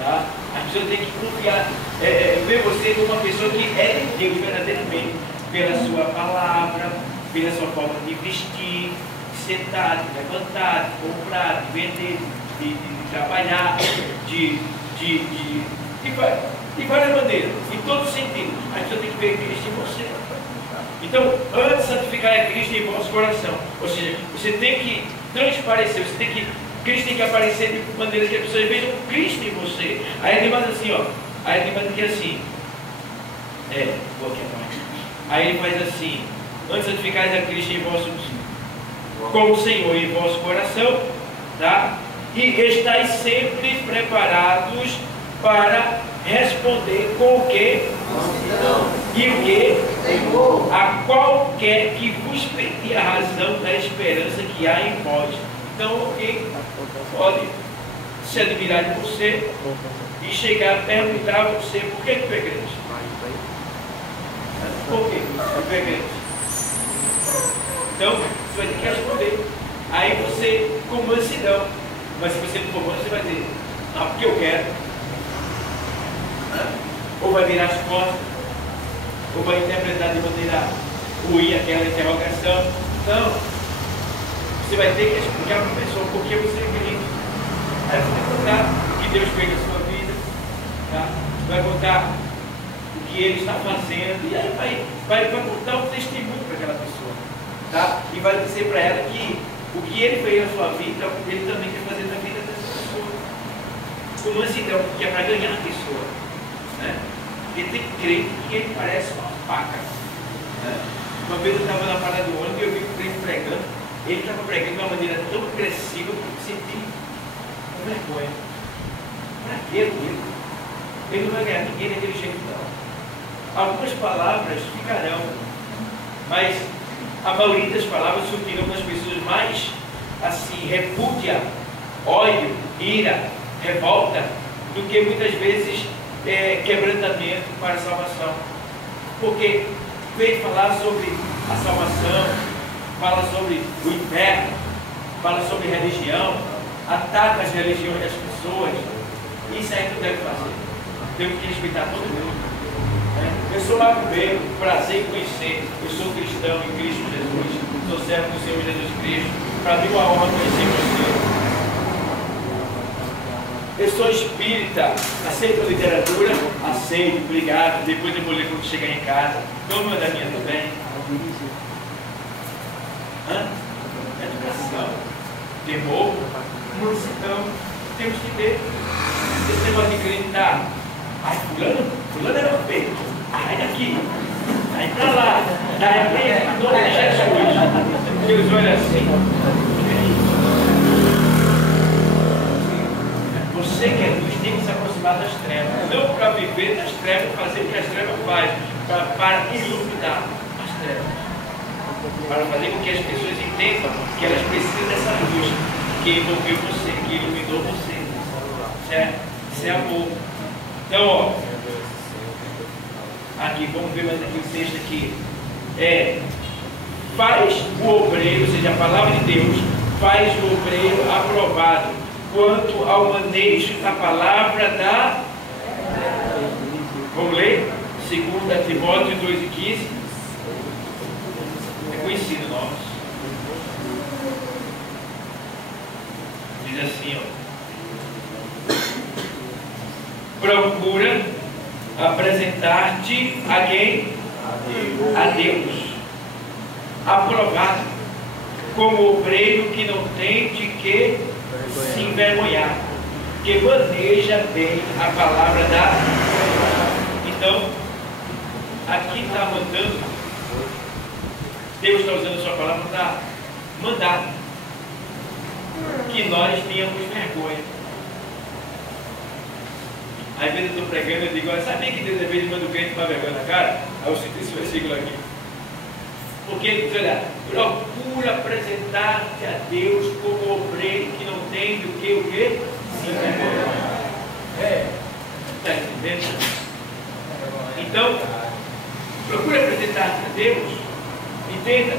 Tá? As pessoas têm que confiar, ver você como uma pessoa que é de Deus verdadeiramente, pela sua palavra, pela sua forma de vestir, de sentar, de levantar, de comprar, de vender, de trabalhar, de várias maneiras, em todo sentido. A pessoa tem que ver Cristo em você. Então, antes de santificar a Cristo em vosso coração, ou seja, você tem que transparecer, Cristo tem que aparecer de maneira que as pessoas vejam Cristo em você. Aí ele manda assim, ó. Aí ele manda aqui assim. Vou aqui atrás. Aí ele faz assim: antes de santificais a Cristo em vosso como Senhor em vosso coração, tá? E estáis sempre preparados para responder com o quê? E o quê? A qualquer que vos pedir a razão da esperança que há em vós. Então alguém pode se admirar de você e chegar a perguntar a você: por que tu é crente? Por que tu é crente? Então você vai ter que responder. Aí você, com mansidão, mas se você não for manso, você vai dizer: porque eu quero. Ou vai virar as costas, ou vai interpretar de maneira ruim aquela interrogação. Então, você vai ter que explicar para a pessoa por que você é crente. Aí você vai contar o que Deus fez na sua vida, tá? Vai contar o que Ele está fazendo, e aí vai contar um testemunho para aquela pessoa, tá? E vai dizer para ela que o que Ele fez na sua vida, Ele também quer fazer na vida dessa pessoa. Como assim, então, que é para ganhar a pessoa, né? Porque tem crente que ele parece uma faca, né? Uma vez eu estava na parada do ônibus e eu vi o crente pregando. Ele estava pregando de uma maneira tão agressiva que eu senti vergonha. Para que ele não vai ganhar ninguém daquele jeito, não. Algumas palavras ficarão, mas a maioria das palavras surtirão nas pessoas mais assim: repúdia, ódio, ira, revolta, do que muitas vezes quebrantamento para a salvação. Porque vem falar sobre a salvação, fala sobre o inferno, fala sobre religião, ataca as religiões das pessoas. Isso aí tu deve fazer. Temos que respeitar todo mundo. Eu sou macumbeiro, prazer em conhecer. Eu sou cristão em Cristo Jesus. Sou servo do Senhor Jesus Cristo. Para mim, uma honra conhecer você. Eu sou espírita. Aceito a literatura? Aceito, obrigado. Depois eu vou ler quando chegar em casa. Toma da minha também. Educação, temor, mansidão. Temos que ter esse negócio de acreditar. Ai, fulano era feio. Sai daqui, sai pra lá. Daí a nome de Jesus. Eles olham assim. Você que é luz tem que se aproximar das trevas. Não para viver nas trevas, fazer o que as trevas fazem. Para iluminar as trevas. Para fazer com que as pessoas entendam que elas precisam dessa luz que envolveu você, que iluminou você. Certo? Isso é amor. Então, ó, aqui, vamos ver mais aqui o texto aqui. Faz o obreiro, ou seja, a palavra de Deus, faz o obreiro aprovado quanto ao manejo da palavra da... Vamos ler? 2 Timóteo 2,15. É conhecido nosso. Diz assim, ó. Procura apresentar-te a quem? A Deus. Aprovado, como obreiro que não tem de que se envergonhar, que maneja bem a palavra da... Então, aqui está mandando, Deus está usando a sua palavra para mandar que nós tenhamos vergonha. Às vezes eu estou pregando e eu digo, sabia que Deus às vezes manda o crente tomar vergonha na cara? Aí eu cito esse versículo aqui. Porque ele diz, olha, procura apresentar-te a Deus como obreiro que não tem do que o quê? Se envergonhar. Está entendendo? Então, procura apresentar-te a Deus. Entenda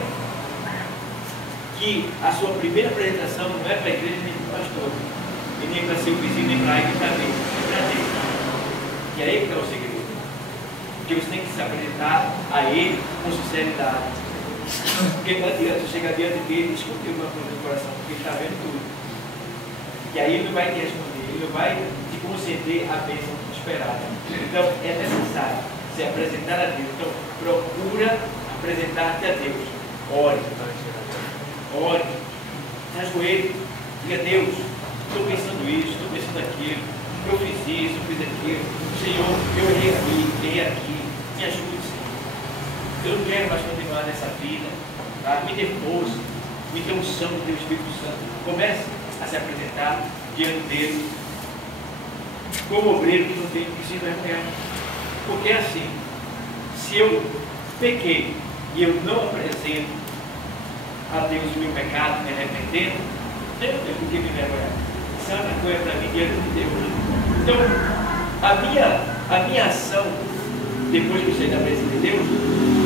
que a sua primeira apresentação não é para a igreja nem para o pastor, e nem para seu vizinho, nem para ele também, é para Deus. E aí que está o segredo. Porque você tem que se apresentar a Ele com sinceridade. Porque não adianta você chegar diante dele e esconder alguma coisa no coração, porque ele está vendo tudo. E aí ele não vai te responder, ele não vai te conceder a bênção esperada. Então é necessário se apresentar a Deus. Então procura apresentar-te a Deus. Ore. Ore. Se ajoelhe. Diga, Deus, estou pensando isso, estou pensando aquilo. Eu fiz isso, eu fiz aquilo. Senhor, eu errei aqui. Me ajude, Senhor. Eu não quero mais continuar nessa vida. Tá? Me dê força, me dê unção do teu Espírito Santo. Comece a se apresentar diante dele como obreiro que não tem que se envergonhar. Porque é assim, se eu pequei e eu não apresento a Deus o meu pecado, me arrependendo, eu não tenho por que me envergonhar. Isso é uma vergonha para mim diante de Deus. Então, a minha ação, depois que eu sair da presença de Deus,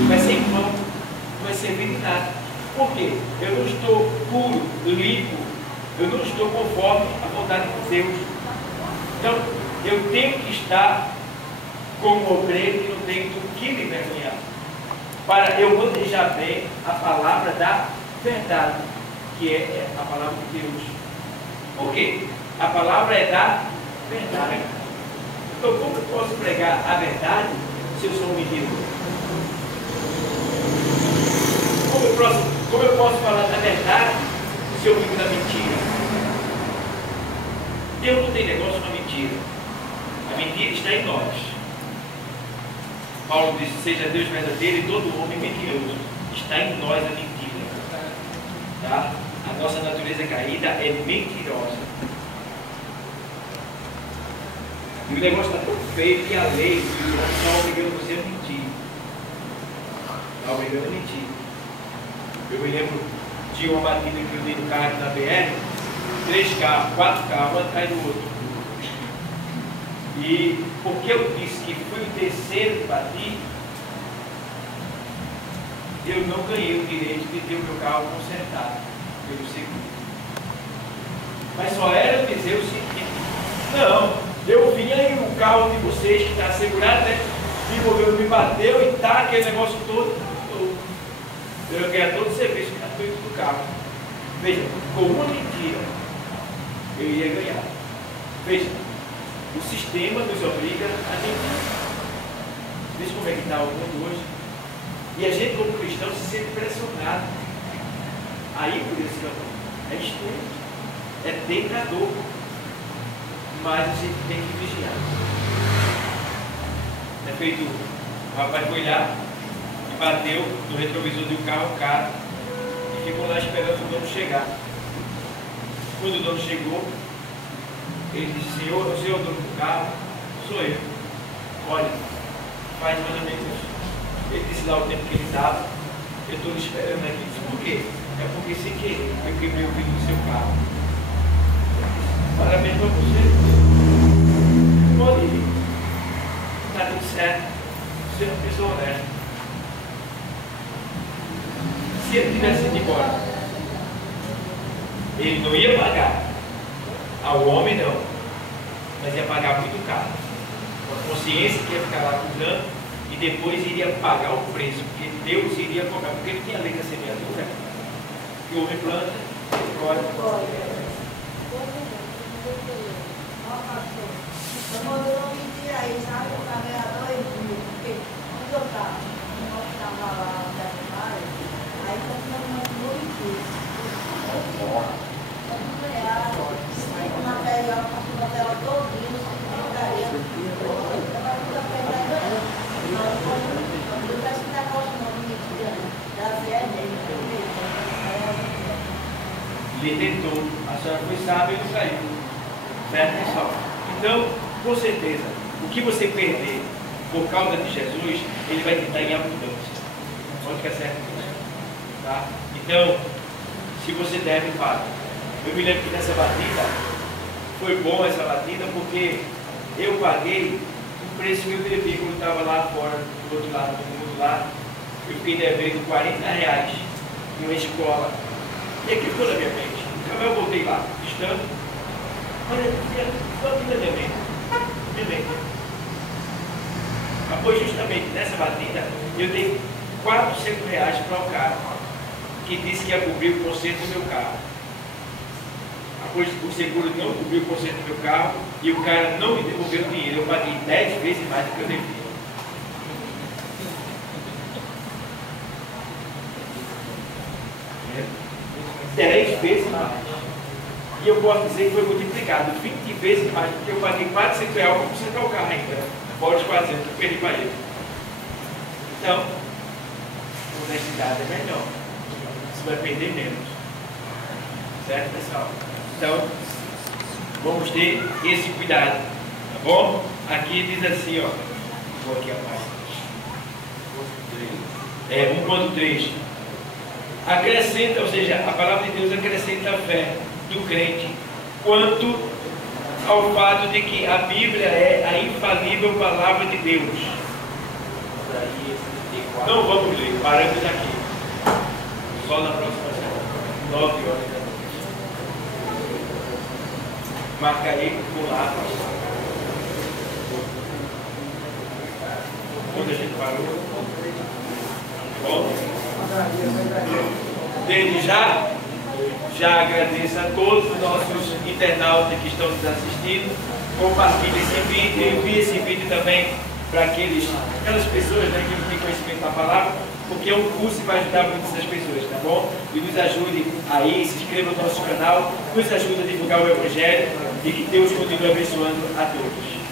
vai ser em vão, não vai servir de nada. Por quê? Eu não estou puro, limpo, eu não estou conforme a vontade de Deus. Então, eu tenho que estar como obreiro que não tem do que me envergonhar, para eu manejar bem a palavra da verdade, que é a palavra de Deus. Por quê? A palavra é da verdade. Então, como eu posso pregar a verdade se eu sou um menino? Como eu posso falar da verdade se eu vivo da mentira? Deus não tem negócio com a mentira. A mentira está em nós. Paulo disse, seja Deus verdadeiro e todo homem mentiroso. Está em nós a mentira. Tá? A nossa natureza caída é mentirosa. E o negócio está tão feio que a lei está obrigando você a mentir. Está obrigando a mentir. Eu me lembro de uma batida que eu dei no carro na BR, 3 carros, 4 carros, um atrás do outro. E porque eu disse que fui o terceiro que bati, eu não ganhei o direito de ter o meu carro consertado pelo seguro. Mas só era eu dizer o seguinte: não, eu vim aí o carro de vocês que está assegurado, né? Me bateu e tá aquele negócio todo. Eu ia ganhar todo o serviço gratuito do carro. Veja, com uma mentira eu ia ganhar. Veja, o sistema nos obriga a mentir. Veja como é que está o mundo hoje. E a gente, como cristão, se sente pressionado. Aí, por isso, é estranho, é tentador. Mas a gente tem que vigiar. É feito, o rapaz foi lá e bateu no retrovisor de um carro caro e ficou lá esperando o dono chegar. Quando o dono chegou, ele disse: senhor, o senhor é o dono do carro? Sou eu. Olha, faz mais ou menos. Ele disse lá o tempo que ele estava. Eu estou esperando aqui. Disse: por quê? É porque sem querer eu quebrei o vidro do seu carro. Parabéns para você. Pode ir. Está tudo certo. Você é uma pessoa honesta. Se ele tivesse ido embora, ele não ia pagar. Ao homem não. Mas ia pagar muito caro. Com a consciência que ia ficar lá cuidando e depois iria pagar o preço, porque Deus iria cobrar. Porque ele tinha a lei da semeadura, que o homem planta, ele colhe. Eu não mentir aí, sabe? Eu paguei a 2 mil, porque quando eu estava lá onde eu trabalho, aí eu não mentir. Aí o material, o material todinho, ficaria. Eu peço que está gostando de mentira, da fé dele. Ele tentou, a senhora foi sábia e não caiu. Certo, pessoal? Então, com certeza, o que você perder por causa de Jesus, ele vai te dar em abundância. Pode ficar certo disso? Tá? Então, se você deve, pague. Eu me lembro que nessa batida, foi bom essa batida, porque eu paguei o preço que eu devi quando estava lá fora, do outro lado do mundo lá. Eu fiquei devendo R$40 em uma escola. E aquilo ficou na minha mente. Então eu voltei lá, estando. Olha, só aqui na minha mente. Foi justamente nessa batida, eu dei R$400 para o cara, que disse que ia cobrir o conserto do meu carro. Depois o seguro não cobriu o conserto do meu carro e o cara não me devolveu o dinheiro. Eu paguei 10 vezes mais do que eu devia. É. 10 vezes mais. E eu posso dizer que foi multiplicado 20 vezes mais, porque eu paguei R$400 para consertar o carro ainda. Fora os 400 que eu perdi para ele. Então, honestidade é melhor. Você vai perder menos. Certo, pessoal? Então, vamos ter esse cuidado. Tá bom? Aqui diz assim, ó. Vou aqui a página. 1.3. Acrescenta, ou seja, a palavra de Deus acrescenta a fé do crente quanto ao fato de que a Bíblia é a infalível palavra de Deus. Não vamos ler, paramos aqui. Só na próxima semana, 9 horas da noite. Marca aí com lápis. Onde a gente parou? Bom, desde já agradeço a todos os nossos internautas que estão nos assistindo. Compartilhe esse vídeo, envie esse vídeo também para aquelas pessoas, né, que não têm conhecimento da palavra, porque é um curso que vai ajudar muitas das pessoas, tá bom? E nos ajude aí, se inscreva no nosso canal, nos ajude a divulgar o Evangelho e que Deus continue abençoando a todos.